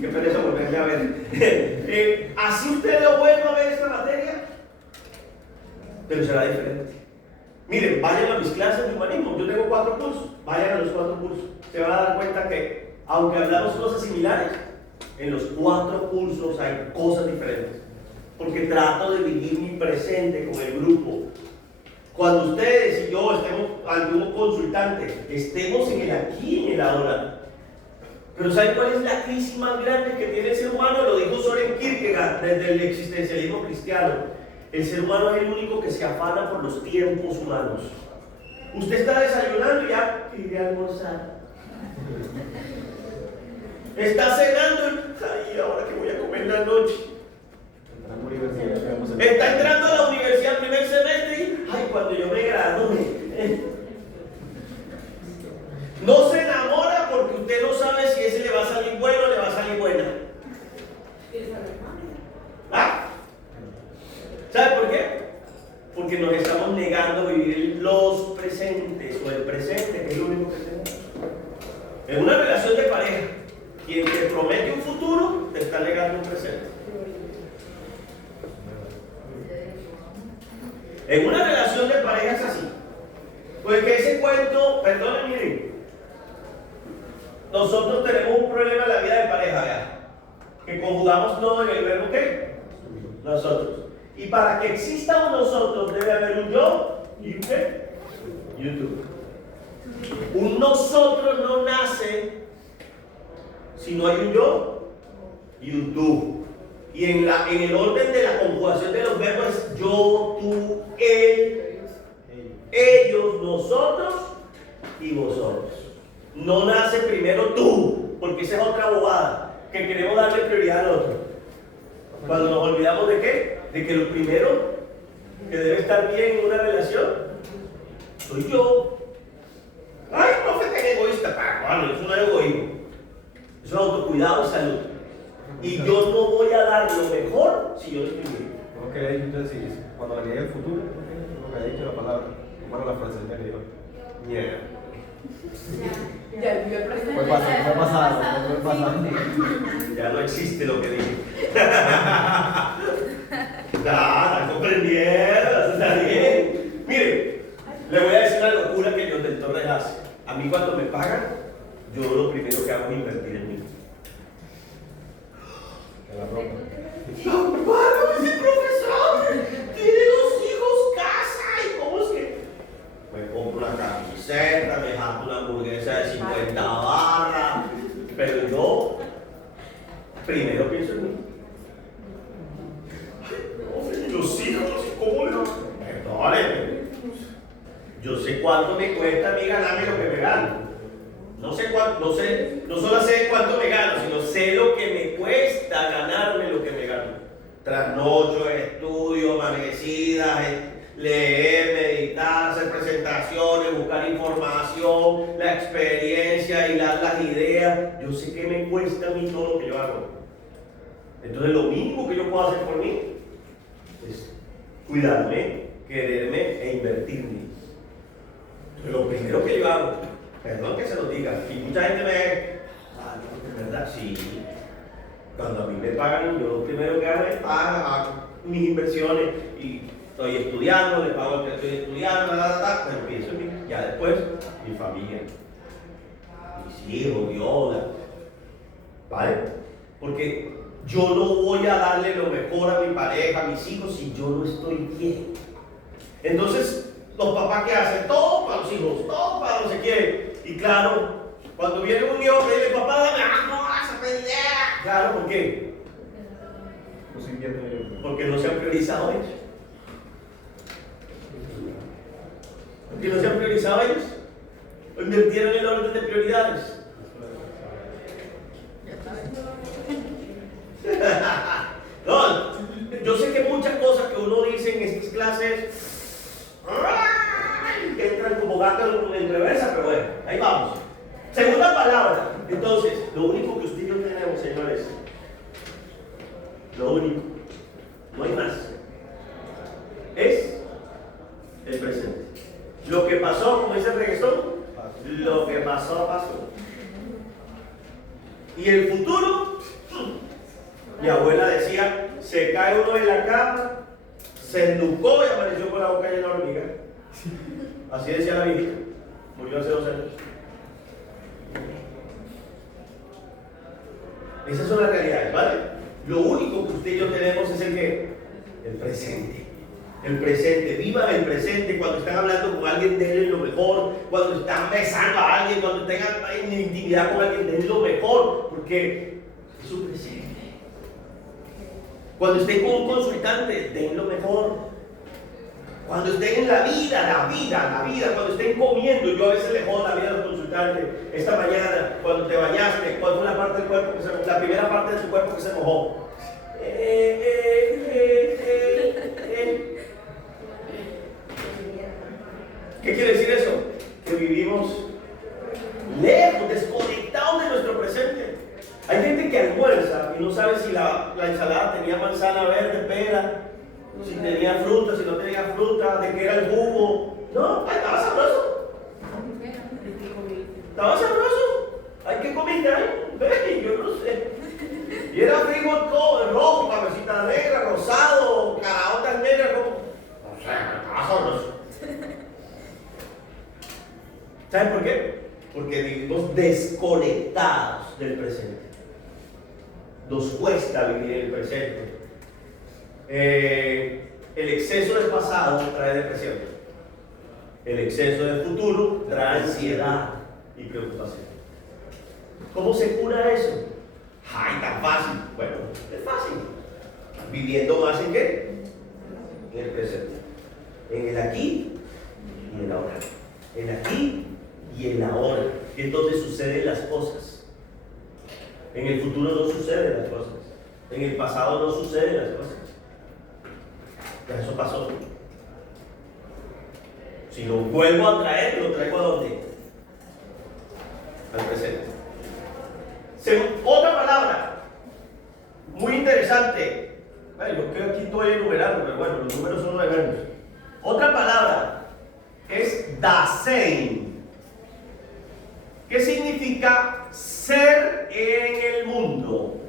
Qué pereza volverle a ver. Así usted lo vuelva a ver esta materia, pero será diferente. Miren, vayan a mis clases de humanismo. Yo tengo 4 cursos. Vayan a los 4 cursos. Se van a dar cuenta que, aunque hablamos cosas similares, en los 4 cursos hay cosas diferentes. Porque trato de vivir mi presente con el grupo. Cuando ustedes y yo estemos ante un consultante, estemos en el aquí y en el ahora. Pero ¿saben cuál es la crisis más grande que tiene el ser humano? Lo dijo Soren Kierkegaard desde el existencialismo cristiano. El ser humano es el único que se afana por los tiempos humanos. Usted está desayunando y ya iré a almorzar. Está cenando y ay, ahora que voy a comer la noche. Está entrando a la universidad primer semestre y ay, cuando yo me gradúe. No se enamora porque usted no sabe si ese le va a salir bueno o le va a salir buena. ¿Ah? ¿Sabe por qué? Porque nos estamos negando a vivir los presentes o el presente, que es lo único que tenemos. En una relación de pareja, quien te promete un futuro te está negando un presente. En una relación de pareja es así. Pues que ese cuento, perdonen, miren, nosotros tenemos un problema en la vida de pareja, ¿verdad? Que conjugamos todo en el verbo ¿qué? Nosotros. Y para que exista un nosotros debe haber un yo y un qué? Y un tú. Un nosotros no nace si no hay un yo y un tú. Y en el orden de la conjugación de los verbos es yo, tú, él, ellos, nosotros y vosotros. No nace primero tú, porque esa es otra bobada, que queremos darle prioridad al otro. Cuando nos olvidamos de qué, de que lo primero que debe estar bien en una relación soy yo. Ay, profe, tan egoísta. Bueno, eso no es egoísmo, eso es autocuidado y salud. Y yo no voy a dar lo mejor si yo no estoy bien. ¿Cómo que entonces cuando le llegue el futuro? ¿Cómo que ha dicho la palabra? Bueno, la frase que dijo. Niega. Ya vivió el presente. Fue pasando. Ya no existe lo que dije. Están comprendiendo, eso está bien. Mire, le voy a decir una locura que John del Torres hace. A mí cuando me pagan, yo lo primero que hago es invertir en mí. La ropa. ¡Hermano, ese profesor tiene 2 hijos, casa! ¿Y cómo es que? Me compro una camiseta, me jato una hamburguesa de 50 barras. Pero yo primero pienso en mí. Ay, los hijos, ¿cómo le? Perdónenme. Yo sé cuánto me cuesta a mí ganarme lo que me gano. No sé cuánto, no solo sé cuánto me gano, sino sé lo que me cuesta ganarme lo que me gano. Trasnocho, estudio, amanecidas, leer, meditar, hacer investigaciones, buscar información, la experiencia y las ideas. Yo sé que me cuesta a mí todo lo que yo hago. Entonces lo mínimo que yo puedo hacer por mí es cuidarme, quererme e invertirme. Entonces lo primero que yo hago, perdón que se lo diga, y mucha gente me... no, de verdad, sí. Cuando a mí me pagan, yo lo primero que hago es pagar mis inversiones y estoy estudiando, le pago el que estoy estudiando, pero pienso en mí. Ya después, mi familia, mis hijos, Dios, ¿vale? Porque yo no voy a darle lo mejor a mi pareja, a mis hijos, si yo no estoy bien. Entonces, los papás que hacen todo para los hijos, todo para no sé quién. Y claro, cuando viene un hijo que dice, papá, dame algo, esa pendeja. Claro, ¿por qué? Porque no se han priorizado ellos. Porque no se han priorizado ellos. O invirtieron en el orden de prioridades. No, yo sé que muchas cosas que uno dice en estas clases que entran como gatos en reversa, pero bueno, ahí vamos. Segunda palabra. Entonces, lo único que usted y yo tenemos, señores, lo único, no hay más, es el presente. Lo que pasó, como dice el reggaetón, lo que pasó, pasó. Y el futuro, mi abuela decía, se cae uno en la cama, se ennucó y apareció con la boca llena de hormigas. Así decía la viejita, murió hace 2 años. Esas son las realidades, ¿vale? Lo único que usted y yo tenemos es el ¿qué? El presente. El presente, vivan el presente. Cuando están hablando con alguien, denle lo mejor. Cuando están besando a alguien, cuando tengan intimidad con alguien, denle lo mejor, porque es su presente. Cuando estén con un consultante, den lo mejor. Cuando estén en la vida, cuando estén comiendo, yo a veces le jodo la vida a los consultantes. Esta mañana, cuando te bañaste, ¿cuál fue la parte del cuerpo que se mojó? La primera parte de tu cuerpo que se mojó. ¿Qué quiere decir eso? Que vivimos lejos, desconectados de nuestro presente. Hay gente que almuerza y no sabe si la ensalada tenía manzana verde, pera, si tenía fruta, si no tenía fruta, de qué era el jugo. No, estaba sabroso. Estaba sabroso. Ay, ¿qué comiste ahí? Yo no sé. Y era frijol todo, rojo, cabecita negra, rosado, caraotas negras, como... No sé, estaba sabroso. ¿Saben por qué? Porque vivimos desconectados del presente. Nos cuesta vivir el presente. El exceso del pasado trae depresión. El exceso del futuro trae ansiedad y preocupación. ¿Cómo se cura eso? ¡Ay, tan fácil! Bueno, es fácil. Viviendo más en qué? En el presente. En el aquí y en el ahora. En el aquí y en la ahora. Que es donde suceden las cosas. En el futuro no suceden las cosas. En el pasado no suceden las cosas. Ya eso pasó. Si lo vuelvo a traer, lo traigo a dónde? Al presente. Otra palabra muy interesante. Bueno, yo creo que aquí estoy enumerando, pero bueno, los números son los de menos. Otra palabra es Dasein. ¿Qué significa ser en el mundo?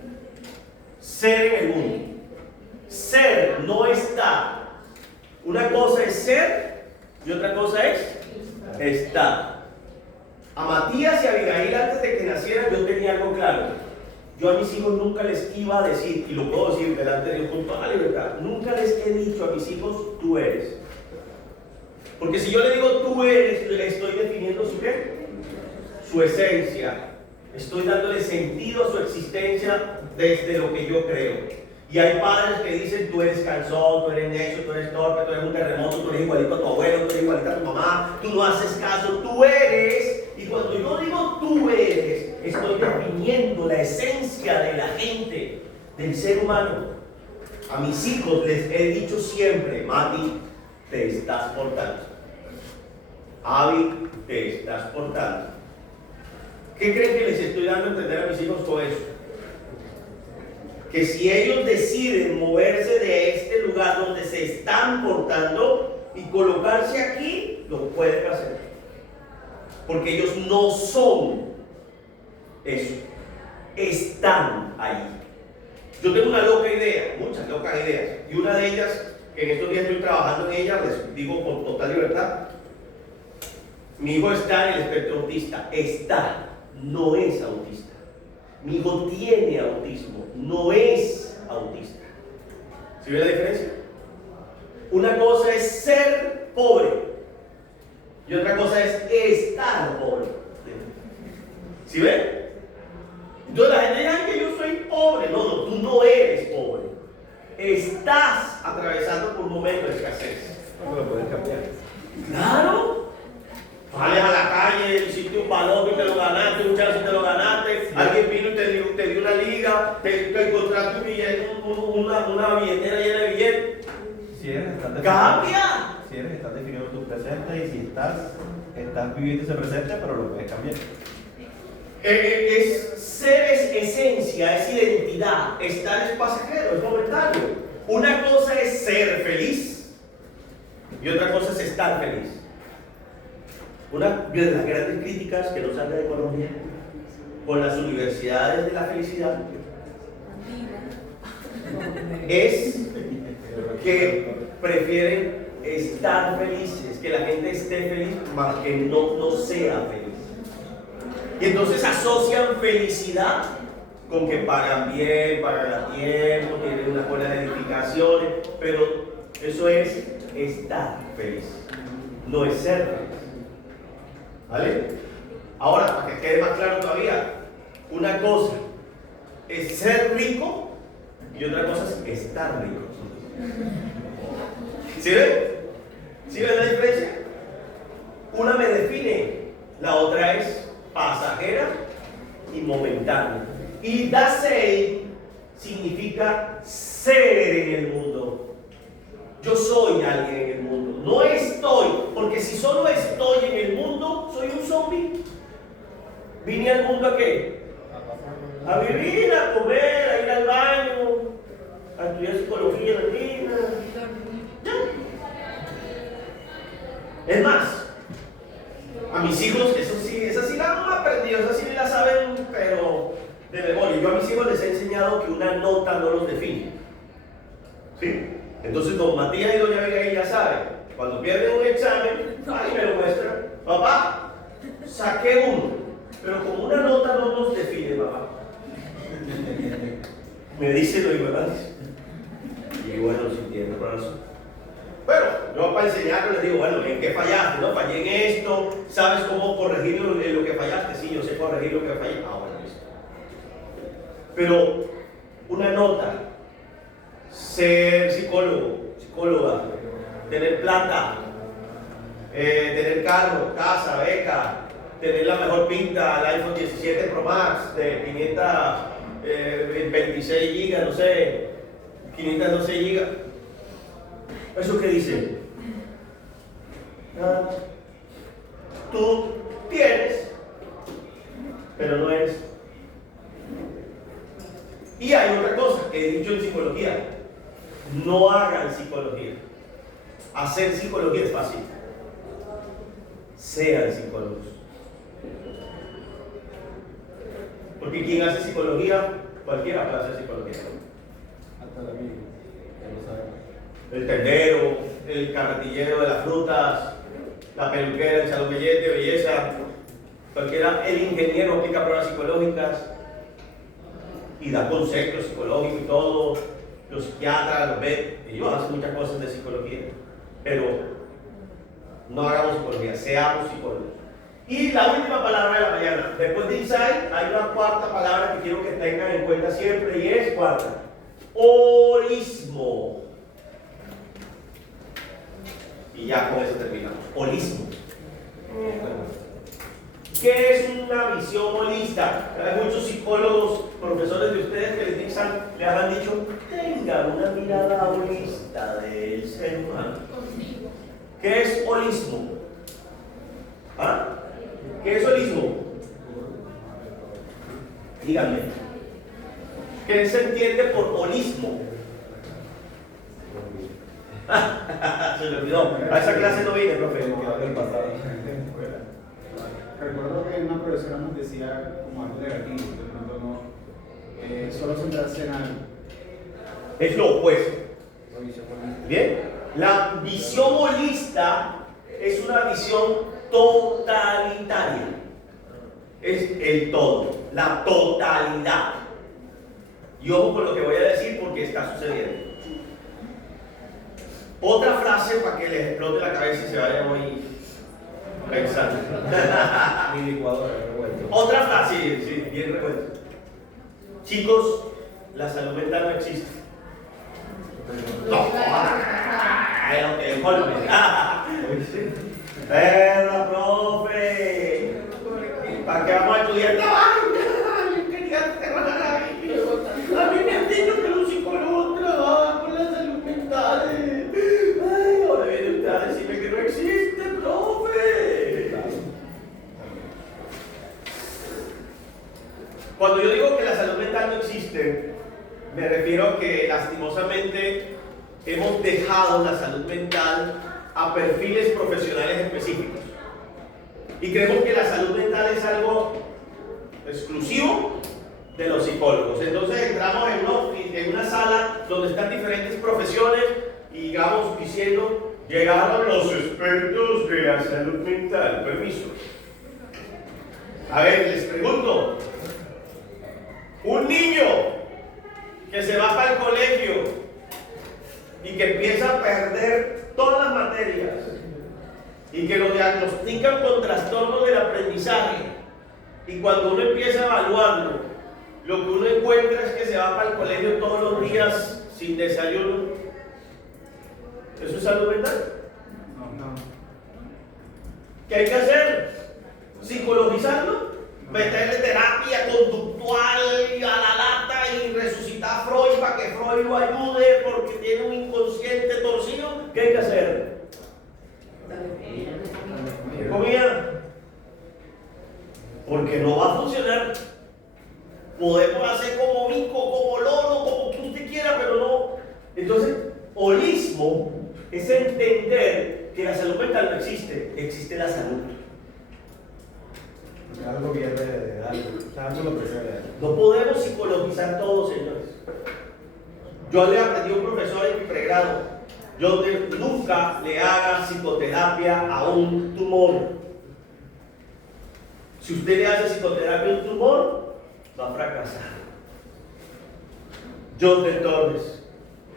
Ser en el mundo. Ser, no estar. Una cosa es ser y otra cosa es estar. A Matías y a Abigail, antes de que nacieran, yo tenía algo claro. Yo a mis hijos nunca les iba a decir, y lo puedo decir delante de Dios con toda la libertad, nunca les he dicho a mis hijos, tú eres. Porque si yo le digo tú eres, le estoy definiendo su qué, su esencia. Estoy dándole sentido a su existencia desde lo que yo creo. Y hay padres que dicen, tú eres cansón, tú eres necio, tú eres torpe, tú eres un terremoto, tú eres igualito a tu abuelo, tú eres igualito a tu mamá, tú no haces caso, tú eres. Y cuando yo digo tú eres, estoy definiendo la esencia de la gente, del ser humano. A mis hijos les he dicho siempre, Mati, te estás portando. hábil te estás portando. ¿Qué creen que les estoy dando a entender a mis hijos con eso? Que si ellos deciden moverse de este lugar donde se están portando y colocarse aquí, lo pueden hacer. Porque ellos no son eso, están ahí. Yo tengo una loca idea, muchas locas ideas, y una de ellas, que en estos días estoy trabajando en ella, les digo con total libertad. Mi hijo está en el espectro autista, está, no es autista. Mi hijo tiene autismo, no es autista. ¿Sí ve la diferencia? Una cosa es ser pobre y otra cosa es estar pobre. ¿Sí ve? Entonces la gente dice, ay, que yo soy pobre. No, no, tú no eres pobre. Estás atravesando por un momento de escasez. ¿Cómo lo puedes cambiar? Claro. Sales a la calle, hiciste un balón y te lo ganaste, un chance y te lo ganaste, alguien vino y te dio una liga, te encontraste un billete, una billetera llena de billetes. Si eres, estás ¡Cambia! Si eres, estás definiendo tu presente, y si estás viviendo ese presente, pero lo puedes cambiar. Ser es esencia, es identidad, estar es pasajero, es momentáneo. Una cosa es ser feliz y otra cosa es estar feliz. Una de las grandes críticas que nos hace de economía con las universidades de la felicidad es que prefieren estar felices, que la gente esté feliz más que no sea feliz. Y entonces asocian felicidad con que pagan bien, pagan a tiempo, tienen unas buenas edificaciones, pero eso es estar feliz, no es ser feliz. ¿Vale? Ahora, para que quede más claro todavía, una cosa es ser rico y otra cosa es estar rico. ¿Sí ven? ¿Sí ven la diferencia? Una me define, la otra es pasajera y momentánea. Y dasei significa ser en el mundo. Yo soy alguien en el mundo, no estoy, porque si solo estoy en el mundo, soy un zombie. ¿Vine al mundo a qué? A vivir, a comer, a ir al baño, a estudiar psicología latina. ¿Ya? Es más, a mis hijos, esa sí la han aprendido, esa sí la saben, pero de memoria. Yo a mis hijos les he enseñado que una nota no los define. ¿Sí? Entonces don Matías y doña Abigail ya saben, cuando pierden un examen, ahí me lo muestran, papá, saqué uno, pero como una nota no nos define, papá. Me dice lo ignorante. Y bueno, si tiene razón. Bueno, yo para enseñarlo les digo, bueno, ¿en qué fallaste? No, fallé en esto, ¿sabes cómo corregir lo que fallaste? Sí, yo sé corregir lo que fallé. Ah, bueno, listo. Pero una nota, ser psicólogo, psicóloga, tener plata, tener carro, casa, beca, tener la mejor pinta, el iPhone 17 Pro Max de 526 GB, no sé, 512 GB. ¿Eso qué dice? Tú tienes, pero no eres. Y hay otra cosa que he dicho en psicología: no hagan psicología. Hacer psicología es fácil. Sean psicólogos. Porque quien hace psicología, cualquiera puede hacer psicología. Hasta el amigo, que no sabe. El tendero, el carretillero de las frutas, la peluquera, el salón de belleza, cualquiera, el ingeniero aplica pruebas psicológicas y da conceptos psicológicos y todo, los psiquiatras, los ellos hacen muchas cosas de psicología, pero no hagamos psicología, seamos psicólogos. Y la última palabra de la mañana, después de insight, hay una cuarta palabra que quiero que tengan en cuenta siempre, y es cuarta: holismo. Y ya con eso terminamos. Holismo. ¿Qué es una visión holista? Hay muchos psicólogos, profesores de ustedes que les han dicho, tengan una mirada holista del ser humano. ¿Qué es holismo? ¿Qué es holismo? Díganme. ¿Qué se entiende por holismo? Se me olvidó. A esa clase no vine, profe. Recuerdo que una profesora nos decía como algo negativo, de pronto no, solo centrarse en algo. Es lo opuesto. Bien, la visión holista es una visión totalitaria. Es el todo, la totalidad. Y ojo con lo que voy a decir porque está sucediendo. Otra frase para que les explote la cabeza y se vaya muy pensando. Mi licuadora, revuelto. Otra frase, sí, bien revuelta. Chicos, la salud mental no existe. No, el golpe. Perra, profe. ¿Para qué vamos a estudiar? Yo quería cerrar la vida. A mí me han dicho que los psicólogos trabajan con la salud mental. Ay, ahora viene usted a decirme que no existe, profe. Cuando yo digo que la salud mental no existe, me refiero a que lastimosamente hemos dejado la salud mental a perfiles profesionales específicos. Y creemos que la salud mental es algo exclusivo de los psicólogos. Entonces entramos en una sala donde están diferentes profesiones y vamos diciendo, llegaron los expertos de la salud mental. Permiso. A ver, les pregunto, un niño que se va para el colegio y que empieza a perder todas las materias y que lo diagnostican con trastornos del aprendizaje y cuando uno empieza a evaluarlo, lo que uno encuentra es que se va para el colegio todos los días sin desayuno. ¿Eso es salud mental? No. ¿Qué hay que hacer? ¿Psicologizarlo? ¿Meterle terapia conductual y a la lata y resucitar a Freud para que Freud lo ayude porque tiene un inconsciente torcido? ¿Qué hay que hacer? Comida. Porque no va a funcionar. Podemos hacer como mico, como loro, como que usted quiera, pero no. Entonces, holismo es entender que la salud mental no existe, existe la salud. Algo viene de algo, algo lo que sea. No podemos psicologizar todo, señores. Yo le aprendí a un profesor en mi pregrado. Yo nunca le haga psicoterapia a un tumor. Si usted le hace psicoterapia a un tumor, va a fracasar. John de Torres,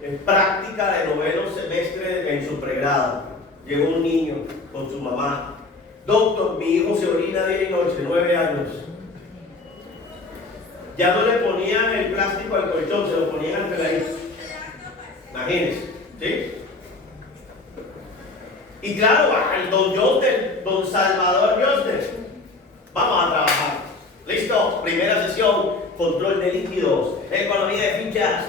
en práctica de noveno semestre en su pregrado, llegó un niño con su mamá. Doctor, mi hijo se orina día y noche, 9 años. Ya no le ponían el plástico al colchón, se lo ponían al peladito. Imagínense, ¿sí? Y claro, el don Salvador Jostes, vamos a trabajar. Listo, primera sesión, control de líquidos, economía de fichas,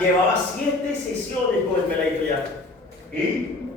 llevaba 7 sesiones con el peladito ya. Y